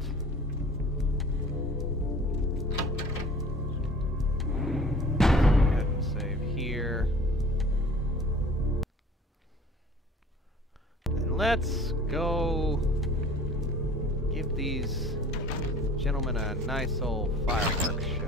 Go ahead and save here. And let's go give these gentlemen a nice old fireworks show.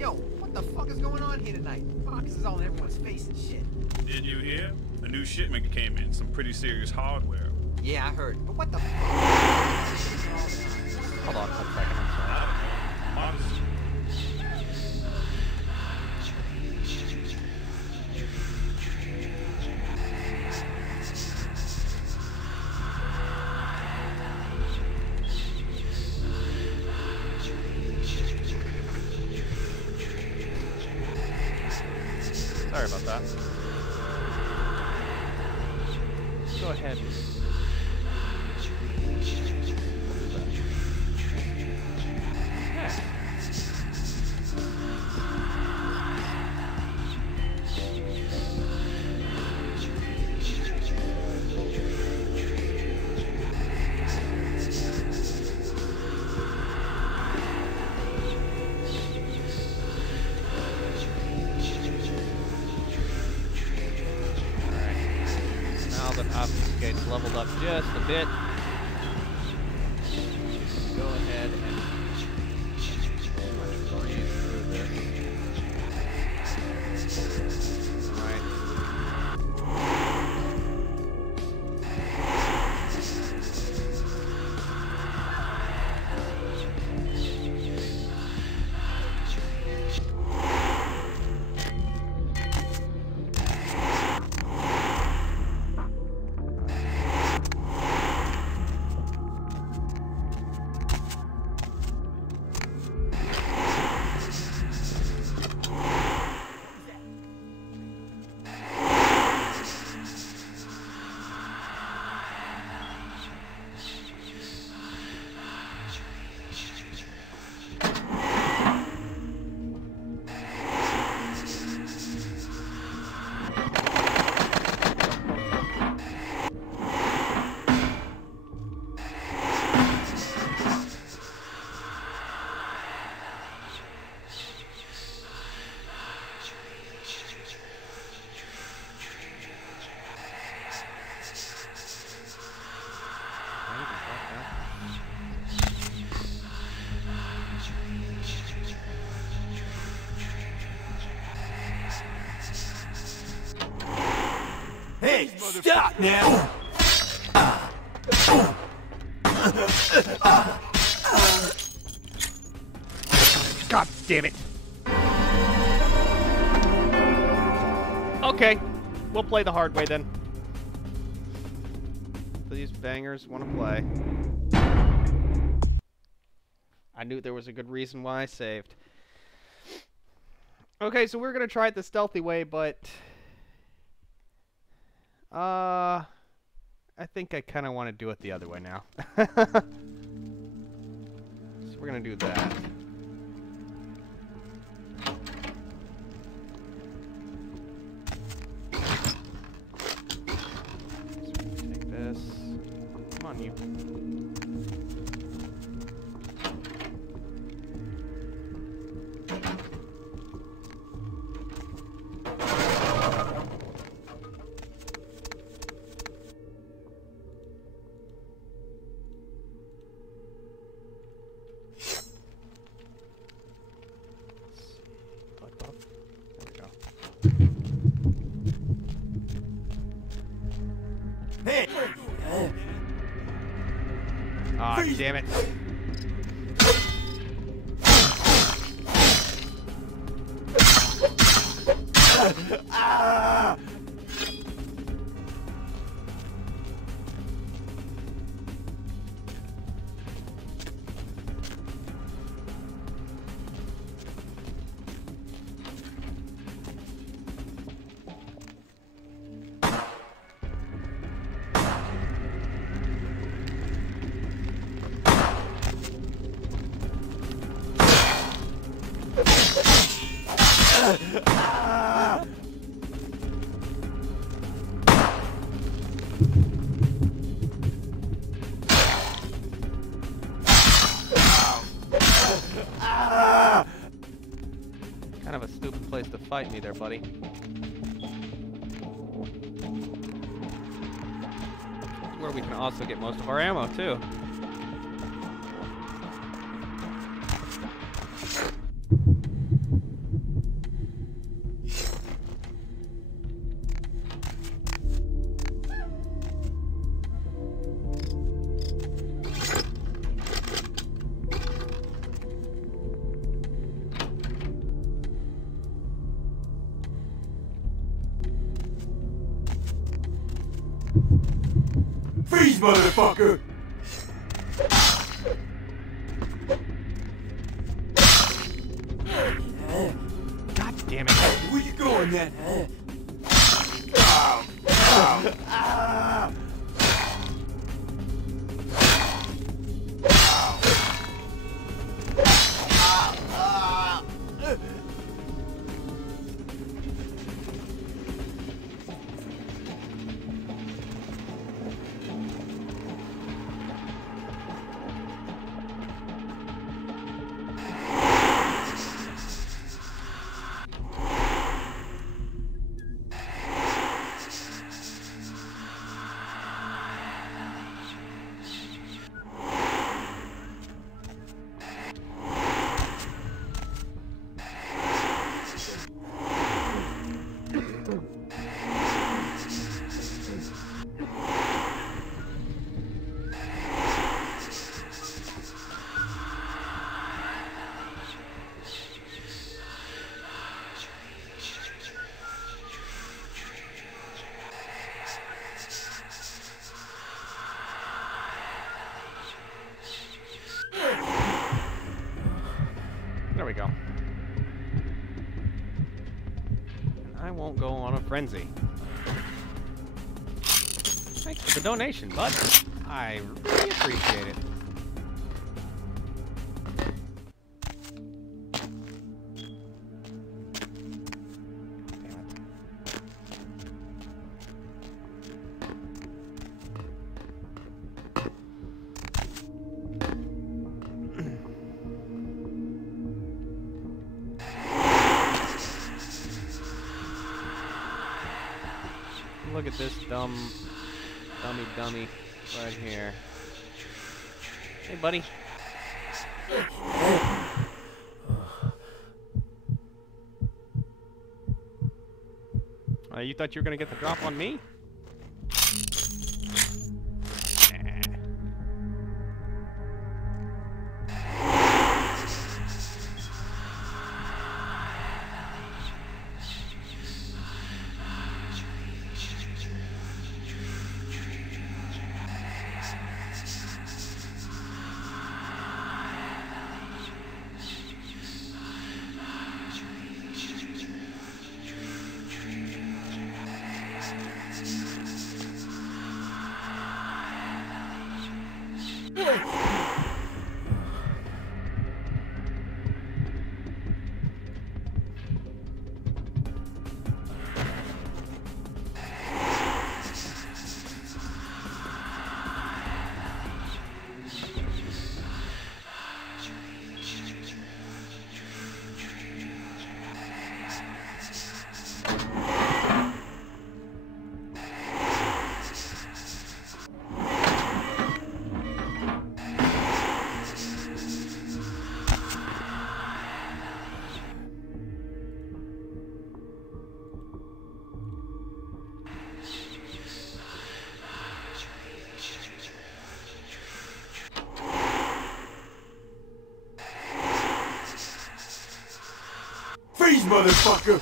Yo, what the fuck is going on here tonight? Boxes all in everyone's face and shit. Did you hear? A new shipment came in, some pretty serious hardware. Yeah, I heard. But what the fuck? Hold on for a second, I'm sorry. Modest. Sorry about that. Go ahead. Obfuscate's leveled up just a bit. Go ahead and breeze through this. Alright. Hey, stop now! God damn it. Okay, we'll play the hard way then. These bangers want to play. I knew there was a good reason why I saved. Okay, so we're gonna try it the stealthy way, but I think I kind of want to do it the other way now. So we're gonna do that. So take this. Come on, you. Ah, damn it. Kind of a stupid place to fight me there, buddy. Where we can also get most of our ammo, too. Freeze, motherfucker! God damn it. Where you going, then? There we go. And I won't go on a frenzy. Thanks for the donation, bud. I really appreciate it. Look at this dummy right here. Hey, buddy. You thought you were gonna get the drop on me? Freeze, motherfucker!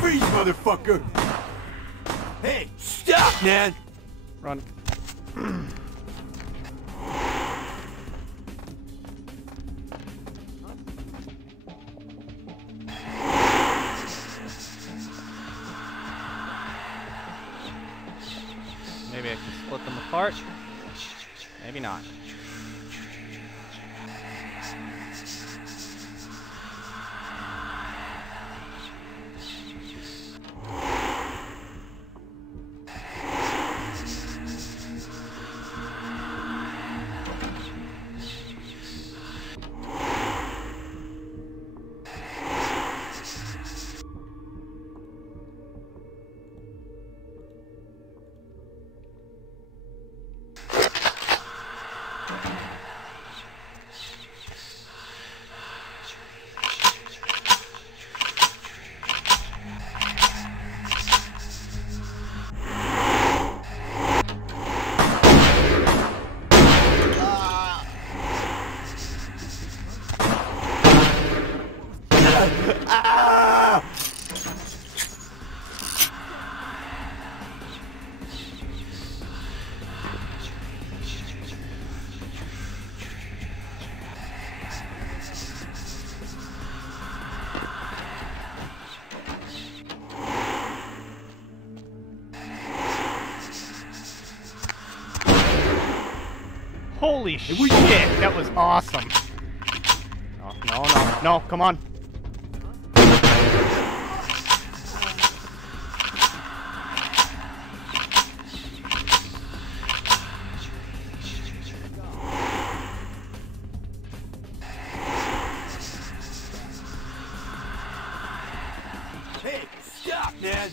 Freeze, motherfucker! Hey, stop, man! Run. Maybe I can split them apart. Maybe not. Holy shit, that was awesome. No, come on. Hey, stop, man!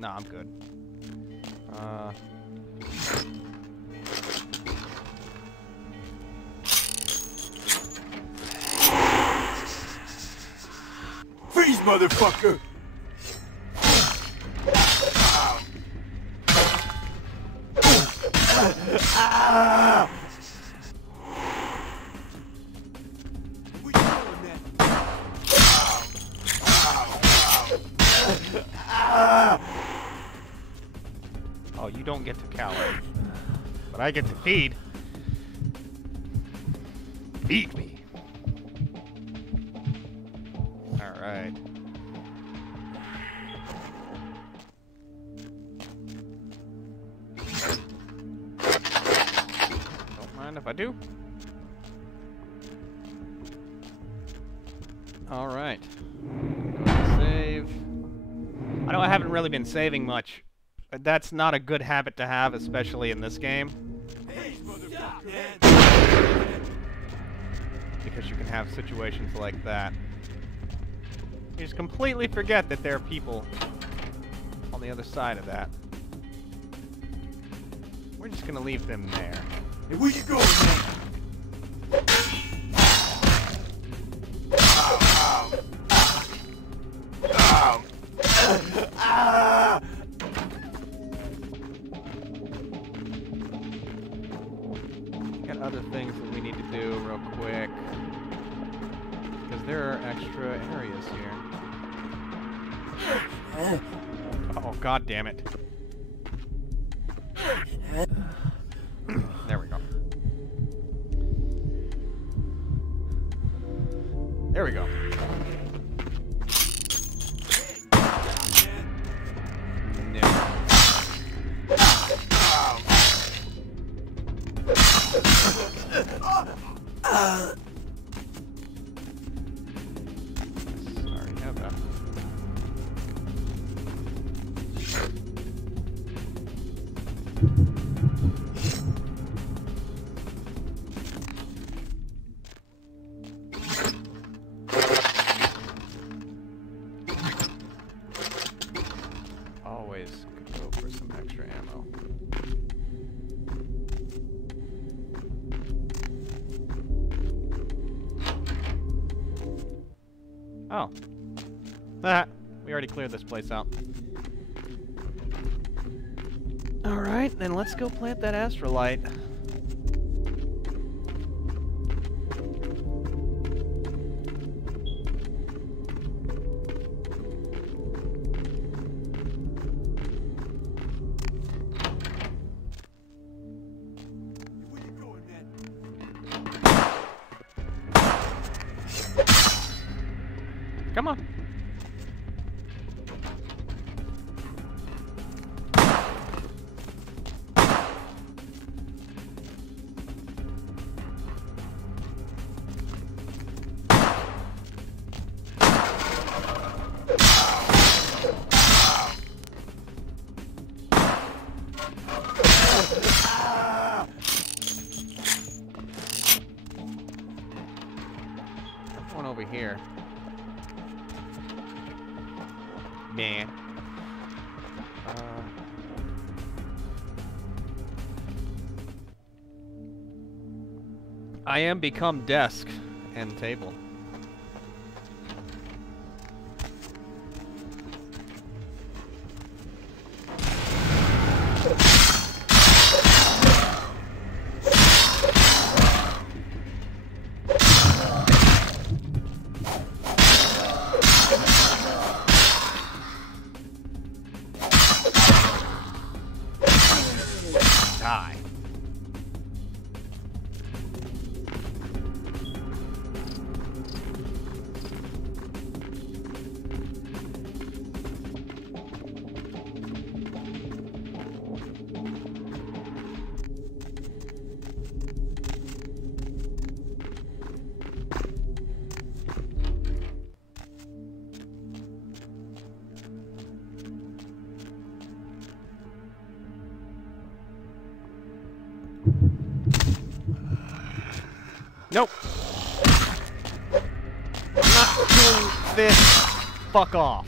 No, I'm good. Freeze, motherfucker! Oh, you don't get to cower. But I get to feed. Feed me. Alright. Don't mind if I do. Alright. Go to save. I know I haven't really been saving much. But that's not a good habit to have, especially in this game. Because you can have situations like that. You just completely forget that there are people on the other side of that. We're just gonna leave them there. Hey, where you going, man? Got other things that we need to do real quick. Because there are extra areas here. Oh, god damn it. There we go. There we go. Sorry, have that. Always could go for some extra ammo. Oh. Ah, we already cleared this place out. Alright, then let's go plant that astrolite. Come on. One over here. Man. I am become desk and table. Die. Nope. I'm not doing this. Fuck off.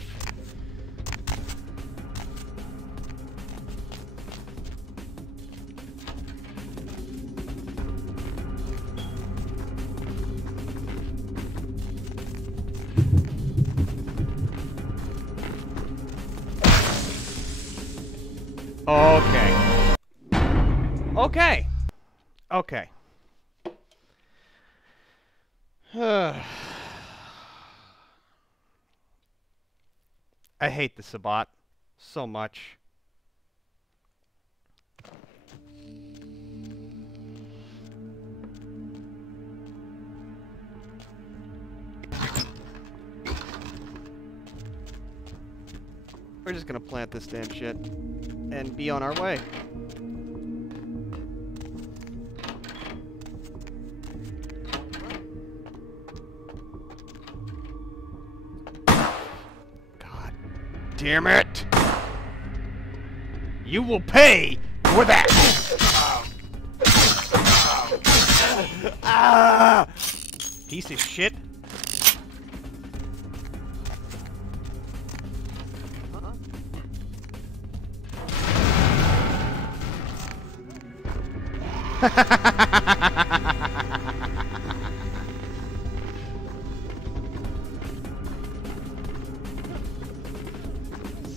Okay. Okay. Okay. I hate the Sabbat so much. We're just gonna plant this damn shit and be on our way. God damn it! You will pay for that! Ah! Piece of shit.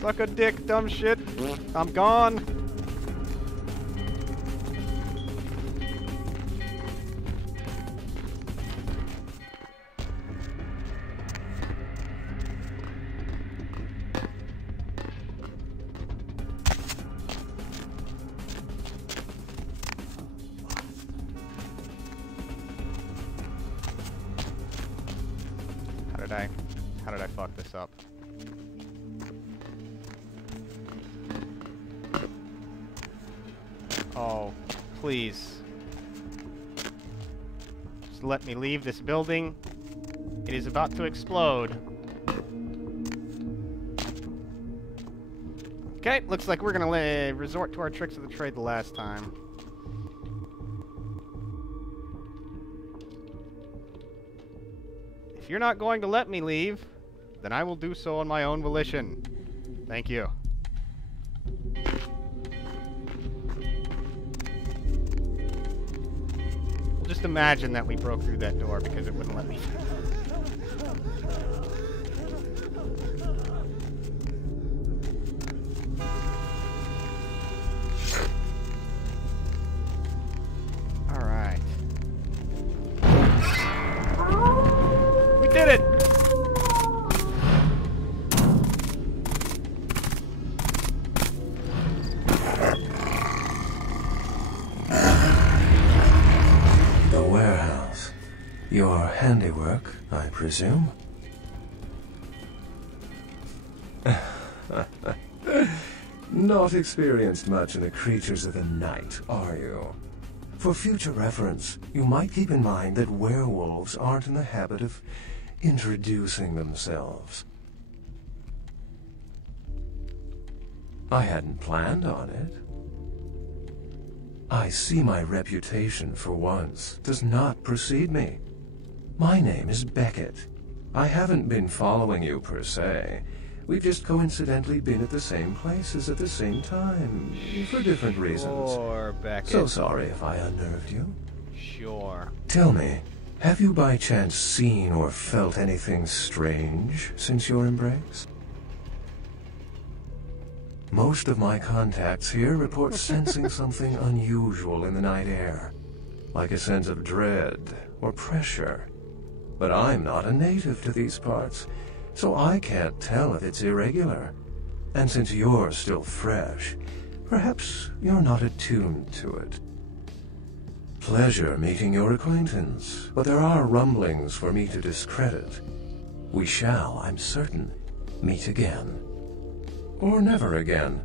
Suck a dick, dumb shit. I'm gone. How did I fuck this up? Oh, please. Just let me leave this building. It is about to explode. Okay, looks like we're gonna resort to our tricks of the trade the last time. If you're not going to let me leave, then I will do so on my own volition. Thank you. We'll just imagine that we broke through that door because it wouldn't let me. Alright. We did it! Your handiwork, I presume? Not experienced much in the creatures of the night, are you? For future reference, you might keep in mind that werewolves aren't in the habit of introducing themselves. I hadn't planned on it. I see my reputation, for once, does not precede me. My name is Beckett. I haven't been following you per se. We've just coincidentally been at the same places at the same time, for different reasons. Sure, Beckett. So sorry if I unnerved you. Sure. Tell me, have you by chance seen or felt anything strange since your embrace? Most of my contacts here report sensing something unusual in the night air, like a sense of dread or pressure. But I'm not a native to these parts, so I can't tell if it's irregular. And since you're still fresh, perhaps you're not attuned to it. Pleasure meeting your acquaintance, but there are rumblings for me to discredit. We shall, I'm certain, meet again. Or never again.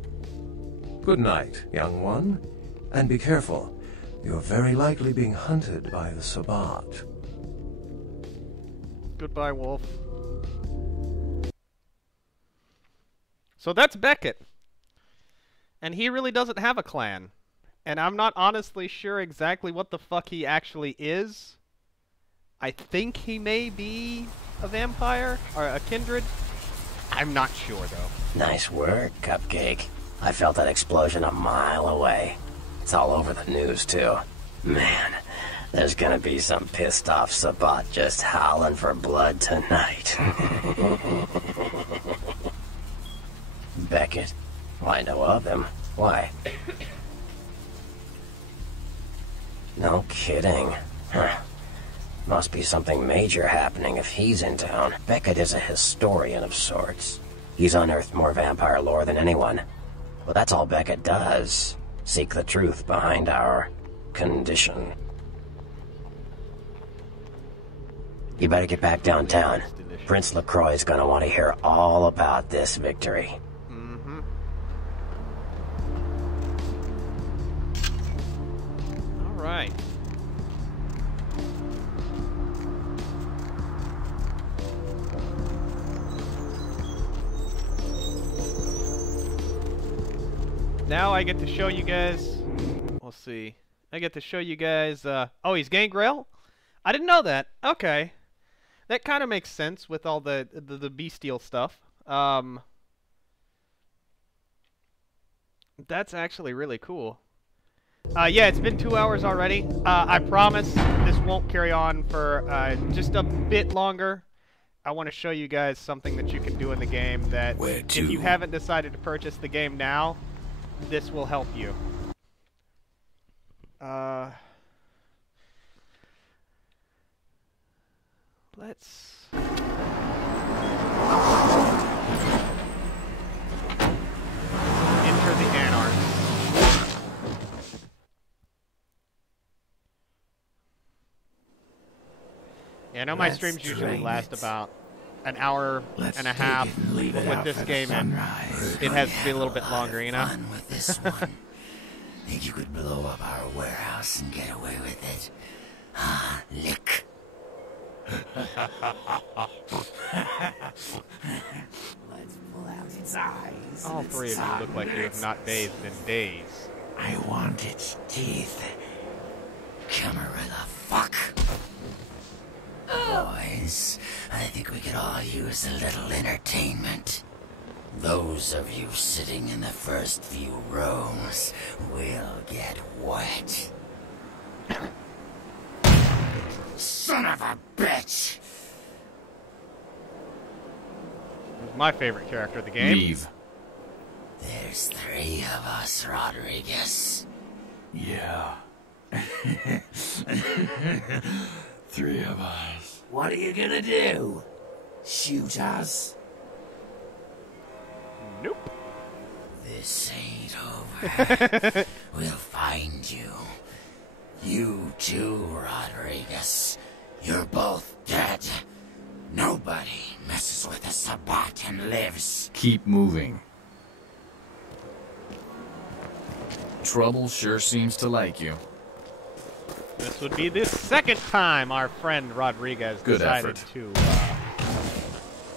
Good night, young one, and be careful. You're very likely being hunted by the Sabbat. Goodbye, Wolf. So that's Beckett. And he really doesn't have a clan. And I'm not honestly sure exactly what the fuck he actually is. I think he may be a vampire or a kindred. I'm not sure, though. Nice work, Cupcake. I felt that explosion a mile away. It's all over the news, too. Man, There's gonna be some pissed off Sabat just howling for blood tonight. Beckett. Well, I know of him. Why? No kidding. Huh. Must be something major happening if he's in town. Beckett is a historian of sorts. He's unearthed more vampire lore than anyone. But that's all Beckett does. Seek the truth behind our condition. You better get back downtown. Prince LaCroix's gonna want to hear all about this victory. Mm-hmm. All right. Now I get to show you guys. We'll see. I get to show you guys. Oh, he's Gangrel? I didn't know that. Okay. That kind of makes sense with all the bestial stuff. That's actually really cool. Yeah, it's been 2 hours already. I promise this won't carry on for just a bit longer. I want to show you guys something that you can do in the game that if you haven't decided to purchase the game now, this will help you. Let's... enter the Anarchs. Yeah, I know my streams usually last about an hour and a half, but with this game, it has to be a little bit longer, you know? With this one. Think you could blow up our warehouse and get away with it? Ah, lick. Let's pull out its eyes. All three of you look like you have not bathed in days. I want its teeth. Camarilla fuck. Boys, I think we could all use a little entertainment. Those of you sitting in the first few rows will get wet. Son of a bitch! Who's my favorite character of the game? Leave. There's 3 of us, Rodriguez. Yeah. 3 of us. What are you gonna do? Shoot us? Nope. This ain't over. We'll find you. You too, Rodriguez. You're both dead. Nobody messes with a Sabat and lives. Keep moving. Trouble sure seems to like you. This would be the second time our friend Rodriguez decided to,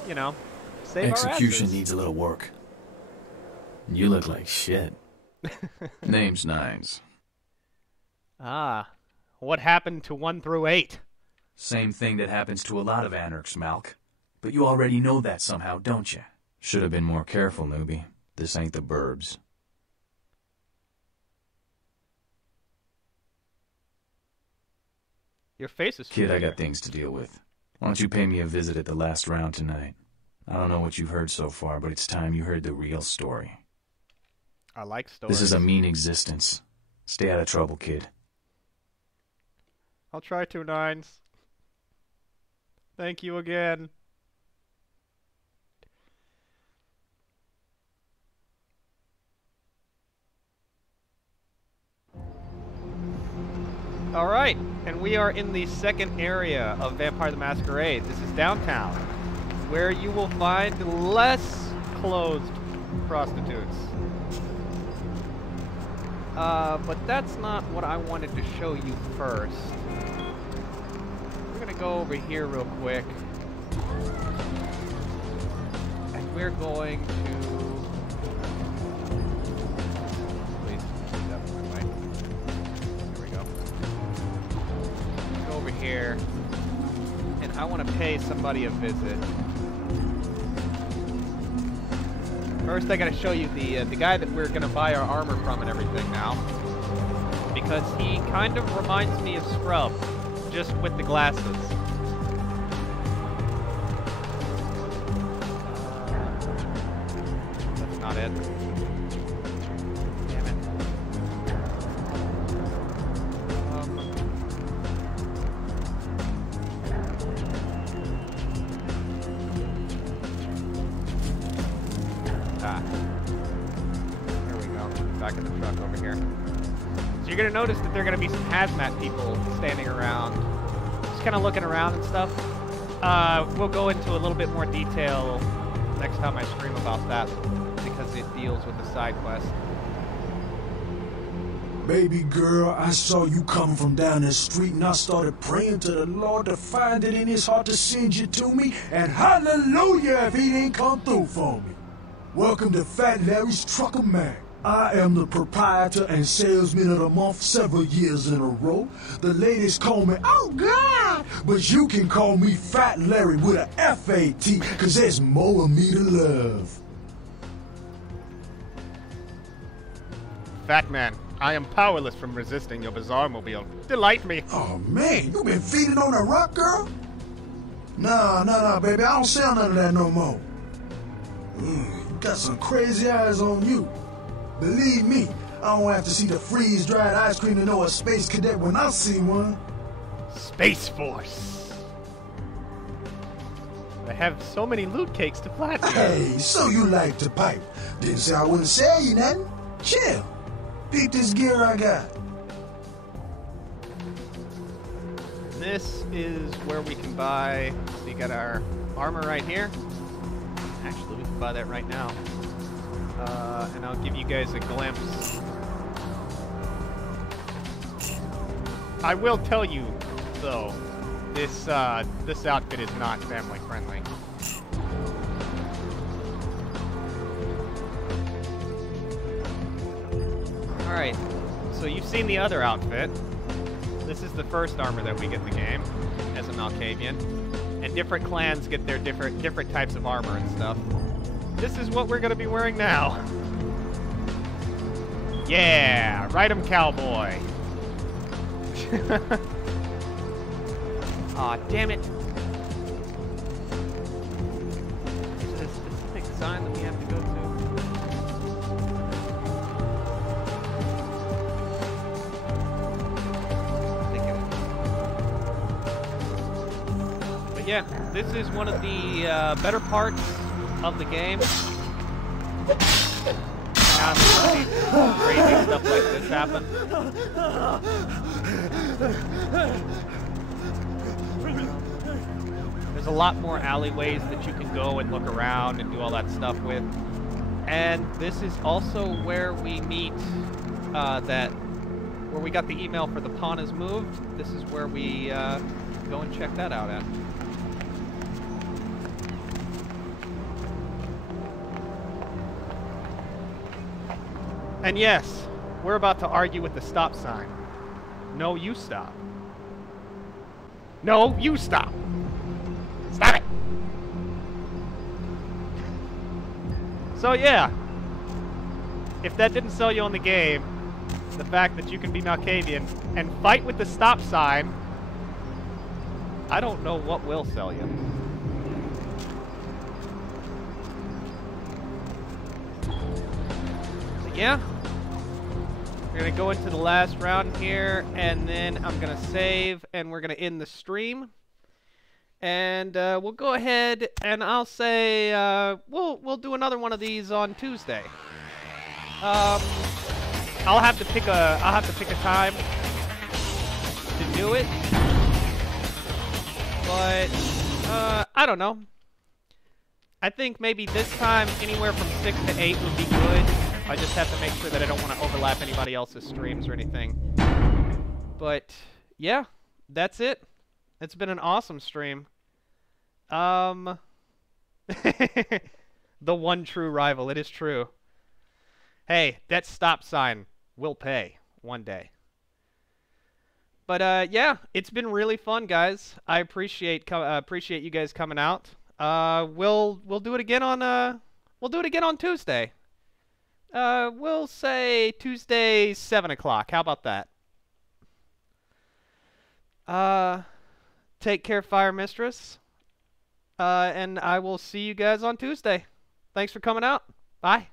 you know, save Execution our asses. needs a little work. You look like shit. Name's Nines. Ah, what happened to 1 through 8? Same thing that happens to a lot of anarchs, Malk. But you already know that somehow, don't you? Should have been more careful, newbie. This ain't the burbs. Your face is Kid, I familiar. got things to deal with. Why don't you pay me a visit at the last round tonight? I don't know what you've heard so far, but it's time you heard the real story. I like stories. This is a mean existence. Stay out of trouble, kid. I'll try to, Nines. Thank you again. Alright, and we are in the second area of Vampire the Masquerade. This is downtown, where you will find less clothed prostitutes. But that's not what I wanted to show you first. We're gonna go over here real quick. And we're going to... Please, that was my way. There we go. Go over here. And I want to pay somebody a visit. First, I gotta show you the guy that we're gonna buy our armor from and everything now. because he kind of reminds me of Scrub, just with the glasses. That's not it. Damn it. Here we go. Back in the truck over here. So you're going to notice that there are going to be some hazmat people standing around, just kind of looking around and stuff. We'll go into a little bit more detail next time I stream about that, because it deals with the side quest. Baby girl, I saw you coming from down the street, and I started praying to the Lord to find it in his heart to send you to me, and hallelujah if he didn't come through for me. Welcome to Fat Larry's Trucker Mag. I am the proprietor and salesman of the month several years in a row. The ladies call me, oh God, but you can call me Fat Larry with a F-A-T, cause there's more of me to love. Fat man, I am powerless from resisting your bizarre mobile. Delight me. Oh man, you been feeding on that rock, girl? Nah, baby, I don't sell none of that no more. You got some crazy eyes on you. Believe me, I don't have to see the freeze-dried ice cream to know a space cadet when I see one. Space Force. I have so many loot cakes to platinum. Hey, so you like to pipe. Didn't say I wouldn't sell you nothing. Chill. Peep this gear I got. This is where we can buy, so you got our armor right here. Actually, we can buy that right now. And I'll give you guys a glimpse. I will tell you, though, this outfit is not family friendly. Alright, so you've seen the other outfit. This is the first armor that we get in the game as a Malkavian. And different clans get their different types of armor and stuff. This is what we're going to be wearing now. Yeah, ride 'em, cowboy. Aw, damn it. Is there a specific sign that we have to go to? But yeah, this is one of the better parts of the game. Now I'm seeing crazy stuff like this happen. There's a lot more alleyways that you can go and look around and do all that stuff with. And this is also where we meet where we got the email for the pawn is moved. This is where we go and check that out at. And yes, we're about to argue with the stop sign. No, you stop. No, you stop. Stop it! So yeah, if that didn't sell you on the game, the fact that you can be Malkavian and fight with the stop sign, I don't know what will sell you. But yeah. We're going to go into the last round here, and then I'm going to save, and we're going to end the stream. And we'll go ahead, and I'll say we'll do another one of these on Tuesday. I'll have to pick a time to do it, but I don't know. I think maybe this time anywhere from 6 to 8 would be good. I just have to make sure that I don't want to overlap anybody else's streams or anything. But, yeah, that's it. It's been an awesome stream. The one true rival, it is true. Hey, that stop sign will pay one day. But, yeah, it's been really fun, guys. I appreciate you guys coming out. We'll do it again on Tuesday. We'll say Tuesday, 7 o'clock. How about that? Take care, Fire Mistress. And I will see you guys on Tuesday. Thanks for coming out. Bye.